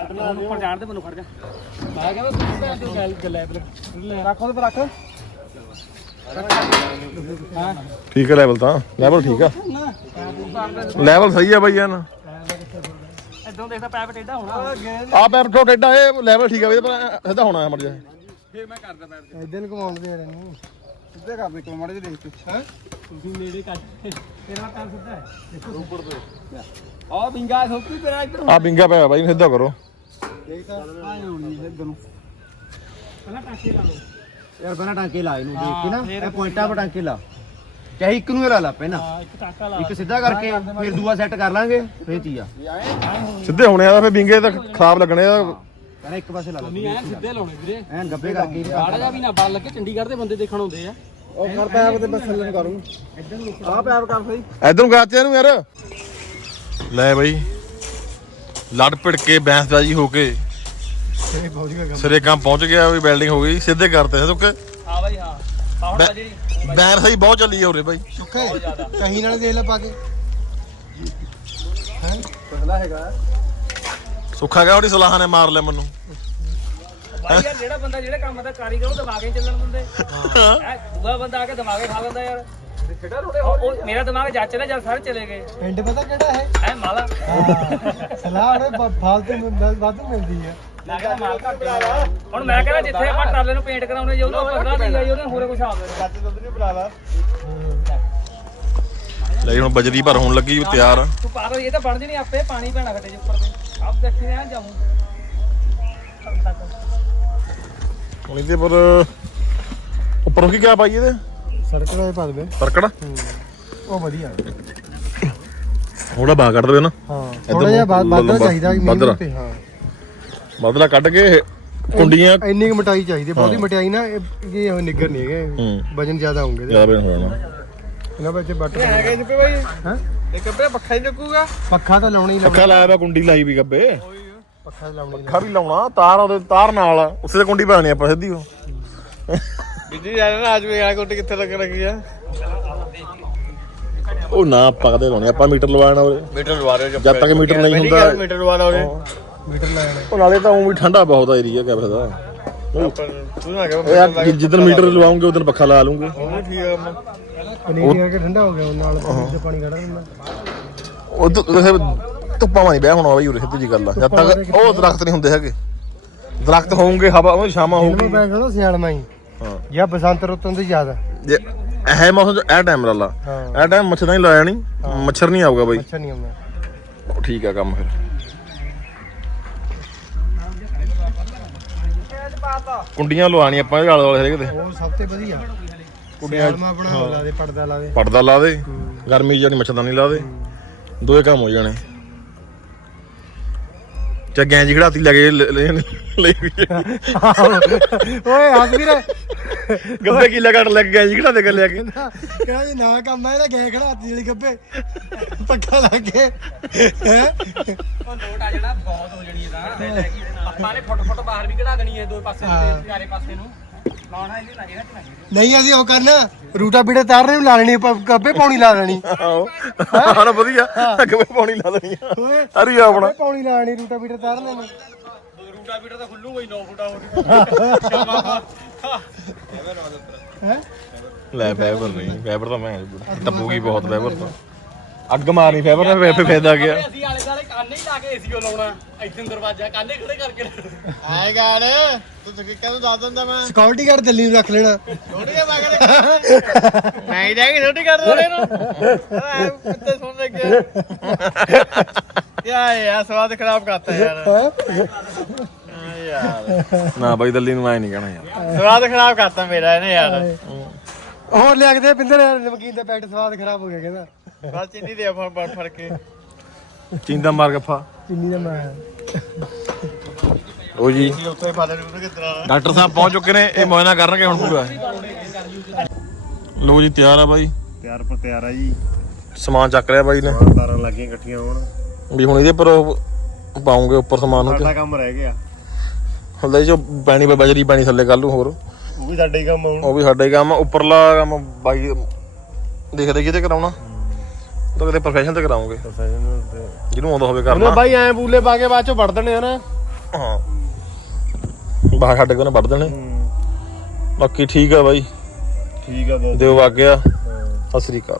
ਉਹਨੂੰ ਉੱਪਰ ਜਾਣ ਦੇ ਮੈਨੂੰ ਫੜ ਜਾ। ਮੈਂ ਕਹਿੰਦਾ ਤੂੰ ਭੈਣ ਚੋ ਗੱਲ ਗੱਲੇ ਰੱਖ ਉਹਦੇ ਪਰ ਰੱਖ ਠੀਕ ਹੈ ਲੈਵਲ ਤਾਂ। ਲੈਵਲ ਠੀਕ ਆ। ਲੈਵਲ ਸਹੀ ਆ ਬਈ ਯਾਰ। ਇਦੋਂ ਦੇਖਦਾ ਪੈਪ ਟੇਢਾ ਹੋਣਾ। ਆ ਪੈਰ ਥੋ ਟੇਡਾ ਇਹ ਲੈਵਲ ਠੀਕ ਆ ਬਈ ਪਰ ਸਿੱਧਾ ਹੋਣਾ ਹੈ ਮਰ ਜਾ ਫੇਰ ਮੈਂ ਕਰਦਾ ਬੈਠ ਇਦਾਂ ਨੂੰ ਘਮਾਉਂਦੇ ਰਹੇ ਨੂੰ। ਸਿੱਧੇ ਕਰ ਦੇ ਮਾੜੇ ਜਿਹੇ ਦੇਖ ਕੇ ਹੈ? ਤੁਸੀਂ ਨੇੜੇ ਕੱਢ ਤੇਰਾ ਕੰਮ ਸਿੱਧਾ ਹੈ। ਦੇਖੋ। ਆ ਬਿੰਗਾ ਸੋਕੀ ਤੇਰਾ ਇੱਧਰ। ਆ ਬਿੰਗਾ ਪਿਆ ਬਾਈ ਸਿੱਧਾ ਕਰੋ। ਯਾਰ ਪਹਿਲਾਂ ਟਾਂਕੇ ਲਾ ਇਹਨੂੰ ਦੇਖ ਕੇ ਨਾ। ਇਹ ਪੁਆਇੰਟਾਂ ਪਰ ਟਾਂਕੇ ਲਾ। ਚਾਹੇ ਇੱਕ ਨੂੰ ਹੀ ਲਾ ਲਾ ਪਹਿਲਾਂ। ਹਾਂ ਇੱਕ ਟਾਕਾ ਲਾ। ਇੱਕ ਸਿੱਧਾ ਕਰਕੇ ਫਿਰ ਦੂਆ ਸੈੱਟ ਕਰ ਲਾਂਗੇ ਫਿਰ ਤੀਆ। ਸਿੱਧੇ ਹੋਣੇ ਆ ਤਾਂ ਫਿਰ ਬਿੰਗੇ ਤਾਂ ਖਰਾਬ ਲੱਗਣੇ ਆ। ਪਹਿਲਾਂ ਇੱਕ ਪਾਸੇ ਲਾ ਲਾ। ਨਹੀਂ ਐ ਸਿੱਧੇ ਲਾਉਣੇ ਵੀਰੇ। ਐਨ ਗੱਬੇ ਕਰਕੇ ਗਾੜਾ ਜਾ ਵੀ ਨਾ ਬਲ ਲੱਗੇ ਚੰਡੀਗੜ੍ਹ ਦੇ ਬੰਦੇ ਦੇਖਣ ਆਉਂਦੇ ਆ। ਉਹ ਕਰ ਪੈਪ ਤੇ ਬਸ ਥੱਲੇ ਕਰੂੰ। ਆਹ ਪੈਪ ਕਰ ਸਹੀ ਇਧਰ ਨੂੰ ਗਾਚੇ ਨੂੰ ਯਾਰ। ਲੈ ਬਾਈ। ਲੜ ਪਿੜ ਕੇ ਬੈਂਸਬਾਜੀ ਹੋ ਕੇ ਇਹ ਪਹੁੰਚ ਗਿਆ ਸਿਰੇ ਕੰਮ ਪਹੁੰਚ ਗਿਆ ਵੀ ਬਿਲਡਿੰਗ ਹੋ ਗਈ ਸਿੱਧੇ ਕਰਤੇ ਤੁੱਕ ਹਾਂ ਬਾਈ ਹਾਂ। ਪਾਉਣ ਬੈ- ਜਿਹੜੀ ਬੈਰ ਸਹੀ ਬਹੁਤ ਚੱਲੀ ਆ ਉਰੇ ਬਾਈ। ਸੁੱਖੇ ਕਹੀਂ ਨਾਲ ਦੇਖ ਲੈ ਪਾ ਕੇ। ਸੁੱਖਾ ਗਿਆ ਉਹਦੀ ਸਲਾਹਾਂ ਨੇ ਮਾਰ ਲਿਆ ਮੈਨੂੰ। ਬਾਈ ਯਾਰ ਜਿਹੜਾ ਬੰਦਾ ਜਿਹੜੇ ਕੰਮ ਦਾ ਕਾਰੀਗਰ ਉਹ ਦਿਮਾਗੇ ਚੱਲਣ ਦਿੰਦੇ। ਐ ਦੂਆ ਬੰਦਾ ਆ ਕੇ ਦਿਮਾਗੇ ਖਾ ਲੈਂਦਾ ਯਾਰ। ਕਿਹੜਾ ਰੋੜੇ ਉਹ ਮੇਰਾ ਦਿਮਾਗ ਜੱਜ ਚਲੇ ਜਦ ਸਾਰੇ ਚਲੇ ਗਏ। ਪਿੰਡ ਪਤਾ ਕਿਹੜਾ ਹੈ? ਐ ਮਾਲਾ? ਸਲਾਹ ਉਹਨੇ ਬ- ਫਾਲਤੂ ਮਿਲ- ਵੱਧ ਮਿਲਦੀ ਆ ਮੈਂ ਕਹਿੰਦਾ ਮਾਲ ਘੱਟ ਗਿਆ। ਹੁਣ ਮੈਂ ਕਹਿੰਦਾ ਜਿੱਥੇ ਆਪਾਂ ਟਰਾਲੇ ਨੂੰ ਪੇਂਟ ਕਰਾਉਣੇ ਜੇ ਉਹਨੂੰ ਪਤਾ ਨਹੀਂ ਗਈ ਉਹਨੇ ਹੋਰੇ ਕੁਛ ਆਵੇ ਲੈ ਹੁਣ ਬਜਰੀ ਭਰ ਹੋਣ ਲੱਗੀ ਤਿਆਰ। ਆ ਤੂੰ ਪਾਗਲ ਇਹ ਤਾਂ ਬਣਦੀ ਨਹੀਂ ਆਪੇ ਪਾਣੀ ਪੈਣਾ ਖੱਡੇ ਦੇ ਉੱਪਰ ਤੇ। ਆਪ ਦੇਖੀ ਰਿਹਾ ਜਾਊਂ ਹੁਣ ਇਹਦੇ ਪਰ ਉੱਪਰੋਂ ਕੀ ਕਿਆ ਪਾਈ ਇਹਦੇ? ਸਰਕਲ ਦੇ ਪਾ ਦੇ ਸਰਕੜ? ਉਹ ਵਧੀਆ। ਥੋੜਾ ਬਾਹ ਕੱਢ ਦੇਵੇ ਨਾ। ਹਾਂ ਥੋੜਾ ਜਿਹਾ ਲੰਬਾ- ਚਾਹੀਦਾ ਮੀਂਹ। ਤੇ ਹਾਂ। ਬਦਲਾ ਕੱਢ ਕੇ ਕੁੰਡੀਆਂ ਇੰਨੀ ਕੁ ਮਟਾਈ ਚਾਹੀਦੀ ਬਹੁਤੀ ਮਟਾਈ ਨਾ ਇਹ ਨਿੱਗਰ ਨਹੀਂ ਹੈਗੇ। ਵਜਨ ਜ਼ਿਆਦਾ ਹੋਣਗੇ। ਜ਼ਿਆਦਾ ਬਣ ਹੋ ਜਾਣਾ ਇਹਨਾਂ ਵਿੱਚ ਬੱਟ ਹੈਗਾ ਜੀ ਬਾਈ। ਹਾਂ? ਇਹ ਕੱਪੜੇ ਪੱਖਾ ਹੀ ਲੱਗੂਗਾ। ਪੱਖਾ ਤਾਂ ਲਾਉਣਾ ਹੀ ਲਾਉਣਾ। ਪੱਖਾ ਲਾਇਆ ਵਾ ਕੁੰਡੀ ਲਾਈ ਵੀ ਗੱਬੇ। ਪੱਖਾ ਲਾਉਣਾ ਹੀ ਪੱਖਾ ਵੀ ਲਾਉਣਾ। ਤਾਰ ਉਹਦੇ ਤਾਰ ਨਾਲ ਉੱਥੇ ਤੇ ਕੁੰਡੀ ਪਾਣੀ ਆਪਾਂ ਸਿੱਧੀ ਉਹ। ਬਿੱਜੀ ਜਾ ਨਾ ਅੱਜ ਵੀ ਆ ਕੋਟੀ ਕਿੱਥੇ ਲੱਗ ਰਹੀ ਆ? ਉਹ ਨਾ ਆਪਾਂ ਕਦੇ ਲਾਉਣੇ ਆਪਾਂ ਮੀਟਰ ਲਵਾਣਾ ਉਹਦੇ ਮੀਟਰ ਲਵਾ ਰਹੇ ਜਦ ਤੱਕ ਮੀਟਰ ਨਹੀਂ ਹੁੰਦਾ ਮੀਟਰ ਲਵਾ ਰਹੇ ਮੀਟਰ ਲਾਉਣਾ ਉਹ ਨਾਲੇ ਤਾਂ ਉਹ ਵੀ ਠੰਡਾ ਬਹੁਤ ਆ ਏਰੀਆ ਕਿਆ ਫਾਇਦਾ ਤੂੰ ਨਾ ਉਹ ਯਾਰ ਜਿ- ਜਿੱਦਣ ਮੀਟਰ ਲਵਾਉਂਗੇ ਉਦੋਂ ਪੱਖਾ ਲਾ ਲੂੰਗੇ। ਉਹ ਠੀਕ ਆ ਪਨੀਰ ਕਰਕੇ ਠੰਡਾ ਹੋ ਗਿਆ ਉਹ ਨਾਲ ਪਾਣੀ ਕੱਢ ਦਿੰਦਾ ਉਹ ਧੁੱਪਾਂ ਵਾਂ ਨਹੀਂ ਬਹਿ ਹੋਣਾ ਬਈ ਉਰੇ ਸਿੱਧੀ ਜੀ ਗੱਲ ਆ। ਜਦ ਤੱਕ ਉਹ ਦਰਖਤ ਨਹੀਂ ਹੁੰਦੇ ਹੈਗੇ। ਦਰਖਤ ਹੋਣਗੇ ਹਵਾ ਉਹ ਇਹਨੂੰ ਹੋਊਗੀ। ਮੈਂ ਕਹਿੰਦਾ ਸਿਆਲ ਮਾਈ। ਹਾਂ। ਜਾਂ ਬਸੰਤ ਰੁੱਤ ਹੁੰਦੀ ਜ਼ਿਆਦਾ ਜੇ ਇਹ ਮੌਸਮ ਚ ਇਹ ਟਾਈਮ ਲਾ ਹਾਂ। ਇਹ ਟਾਈਮ ਮੱਛਰ ਨਹੀਂ ਲਾਇਆ ਨਹੀਂ ਮੱਛਰ ਨਹੀਂ ਆਊਗਾ ਬਈ। ਅੱਛਾ ਨਹੀਂ ਆਉਂਦਾ। ਉਹ ਠੀਕ ਆ ਕੰਮ ਫਿਰ। ਕੁੰਡੀਆਂ ਲਵਾਣੀ ਆਪਾਂ ਇਹਦੇ ਆਲੇ ਦੁਆਲੇ ਹਰੇਕ ਤੇ ਉਹ ਸਭ ਤੋਂ ਵਧੀਆ। ਕੁੰਡੀਆਂ ਸਿਆਲ ਮਾ ਬਣਾ ਲਾ ਦੇ ਪਰਦਾ ਲਾ ਦੇ। ਪਰਦਾ ਲਾ ਦੇ। ਗਰਮੀ ਜਾਨੀ ਮੱਛਰਦਾਨੀ ਲਾ ਦੇ। ਦੋਏ ਕੰਮ ਹੋ ਜਾਣੇ। ਚਾ ਗੈਂਜੀ ਖੜਾਤੀ ਲੈ ਕੇ ਲੈ ਲੈ- ਵੀ ਓਏ ਹੱਸ ਵੀ ਰਹੇ ਗੱਬੇ ਕਿੱਲਾ ਕੱਟ ਲੈ ਕੇ ਗਿਆ ਜੀ ਕਿਹੜਾ ਦੇ ਕੇ। ਲੈ ਕੇ ਕਹਿੰਦਾ ਜੀ ਨਾ ਕੰਮ ਆ ਇਹਦਾ ਗਏ ਖੜਾਤੀ ਵਾਲੀ ਗੱਬੇ। ਪੱਕਾ ਲੱਗ ਕੇ। ਹੈ? ਉਹ ਲੋਟ ਆ ਜਿਹੜਾ ਬਹੁਤ ਹੋ ਜਣੀ ਇਹਦਾ। ਆਪਾਂ ਨੇ ਫੁੱਟ ਫੁੱਟ ਬਾਹਰ ਵੀ ਕਢਾ ਦੇਣੀ ਹੈ ਦੋ ਪਾਸੇ। ਤੇ ਚਾਰੇ ਪਾਸੇ ਨੂੰ। ਨਹੀਂ ਅਸੀਂ ਉਹ ਕਰਨਾ ਰੂਟਾ ਬੀਟੇ ਤਾਰਨੇ ਨੂੰ ਲਾ ਲੈਣੀ ਆਪਾਂ ਗੱਬੇ ਪੌਣੀ ਲਾ ਲੈਣੀ। ਆਹੋ। ਹਾਂ ਨਾ ਵਧੀਆ। ਗੱਬੇ ਪਾਣੀ ਲਾ ਦੇਣੀ ਆ। ਓਏ ਹਰੀ ਆਪਣਾ। ਪੌਣੀ ਲਾ ਲੈਣੀ ਰੂਟਾ ਬੀਟੇ ਤਾਰਨੇ ਨੂੰ ਰੂਟਾ ਬੀਟਰ ਤਾਂ ਖੁੱਲੂਗਾ ਹੀ 9 ਫੁੱਟਾ ਹੋ ਹੈ? ਲੈ ਫਾਈਬਰ ਨਹੀਂ ਫਾਈਬਰ ਤਾਂ ਮੈਂ ਟੱਪੂਗੀ ਬਹੁਤ ਫਾਈਬਰ ਤਾਂ। ਅੱਗ ਮਾਰਨੀ ਫਾਈਬਰ ਨੇ ਫੇਰ ਫੇਦਾ ਗਿਆ। ਅਸੀਂ ਆਲੇ ਦਾਲੇ ਕਾਨੇ ਹੀ ਲਾ ਕੇ ਏਸੀਓ ਲਾਉਣਾ ਇੱਥੇ ਦਰਵਾਜ਼ਾ ਕਾਨੇ ਖੜੇ ਕਰਕੇ। ਆਏ ਗਾੜ ਤੂੰ ਤਕੀਕਾਂ ਨੂੰ ਦੱਸ ਦਿੰਦਾ ਮੈਂ। ਸਿਕਿਉਰਿਟੀ ਗਾਰਡ ਦਿੱਲੀ ਨੂੰ ਰੱਖ ਲੈਣਾ। ਛੋਟੀ ਕੇ ਬਾਗਰ ਮੈਂ ਹੀ ਜਾ ਕੇ ਛੋਟੀ ਕਰ ਦੋ ਇਹਨੂੰ ਆ ਕਿੱਥੇ ਸੁਣ ਲੱਗੇ ਯਾ ਯਾ ਸਵਾਦ ਖਰਾਬ ਕਰਤਾ ਯਾਰ। ਹੈਂ? ਯਾਰ। ਨਾ ਬਾਈ ਦਿੱਲੀ ਨੂੰ ਮੈਂ ਨਹੀਂ ਕਹਿਣਾ ਯਾਰ। ਸਵਾਦ ਖਰਾਬ ਕਰਤਾ ਮੇਰਾ ਇਹਨੇ ਯਾਰ। ਹੋਰ ਲਿਆ ਕੇ ਦੇ ਪਿੰਦਰ ਨਮਕੀਨ ਦਾ ਪੈਕਟ ਸਵਾਦ ਖਰਾਬ ਹੋ ਗਿਆ ਕਹਿੰਦਾ। ਬਸ ਚੀਨੀ ਦੇ ਫੜ ਫੜ ਫੜ ਕੇ। ਚਿੰਦਾ ਮਾਰ ਗੱਫਾ ਚੀਨੀ ਦਾ ਮੈਂ ਉਹ ਜੀ। ਉੱਥੇ ਫਾਲੇ ਨੂੰ ਕਿਤਰਾ ਡਾਕਟਰ ਸਾਹਿਬ ਪਹੁੰਚ ਚੁੱਕੇ ਨੇ ਇਹ ਮੋਇਨਾ ਕਰਨਗੇ ਹੁਣ ਪੂਰਾ। ਲੋ ਜੀ ਤਿਆਰ ਆ ਬਾਈ। ਤਿਆਰ ਪਰ ਤਿਆਰ ਆ ਜੀ। ਸਮਾਨ ਚੱਕ ਲਿਆ ਬਾਈ ਨੇ। ਤਾਰਾਂ ਲੱਗੀਆਂ ਇਕੱਠੀਆਂ ਹੋਣ। ਵੀ ਹੁਣ ਇਹਦੇ ਪਰ ਉਹ ਪਾਉਂਗੇ ਉੱਪਰ ਸਮਾਨ ਨੂੰ। ਸਾਡਾ ਕੰਮ ਰਹਿ ਗਿਆ। ਹਲੇ ਜੋ ਪੈਣੀ ਬਜਰੀ ਪੈਣੀ ਥੱਲੇ ਕੱਲ ਨੂੰ ਹੋਰ। ਉਹ ਵੀ ਸਾਡਾ ਹੀ ਕੰਮ ਆ ਹੁਣ। ਉਹ ਵੀ ਸਾਡਾ ਹੀ ਕੰਮ ਆ। ਉੱਪਰਲਾ ਕੰਮ ਬਾਈ ਦੇਖਦੇ ਕਿਤੇ ਕਰਾਉਣਾ ਉਹ ਤਾਂ ਕਿਤੇ ਪ੍ਰੋਫੈਸ਼ਨ ਤੇ ਕਰਾਉਂਗੇ? ਜਿਹਨੂੰ ਆਉਂਦਾ ਹੋਵੇ ਕਰਨਾ। ਬਾਈ ਐ ਬੂਲੇ ਪਾ ਕੇ ਬਾਅਦ ਚੋਂ ਵੜ ਦੇਣੇ ਹਨਾ ਹਾਂ। ਬਾਹਰ ਸਾਡੇ ਕੋਲ ਨੇ ਵੱਢ ਦੇਣੇ। ਬਾਕੀ ਠੀਕ ਆ ਬਾਈ। ਠੀਕ ਆ ਦਿਓ ਆ ਗਿਆ ਸਤਿ ਸ੍ਰੀ ਅਕਾਲ।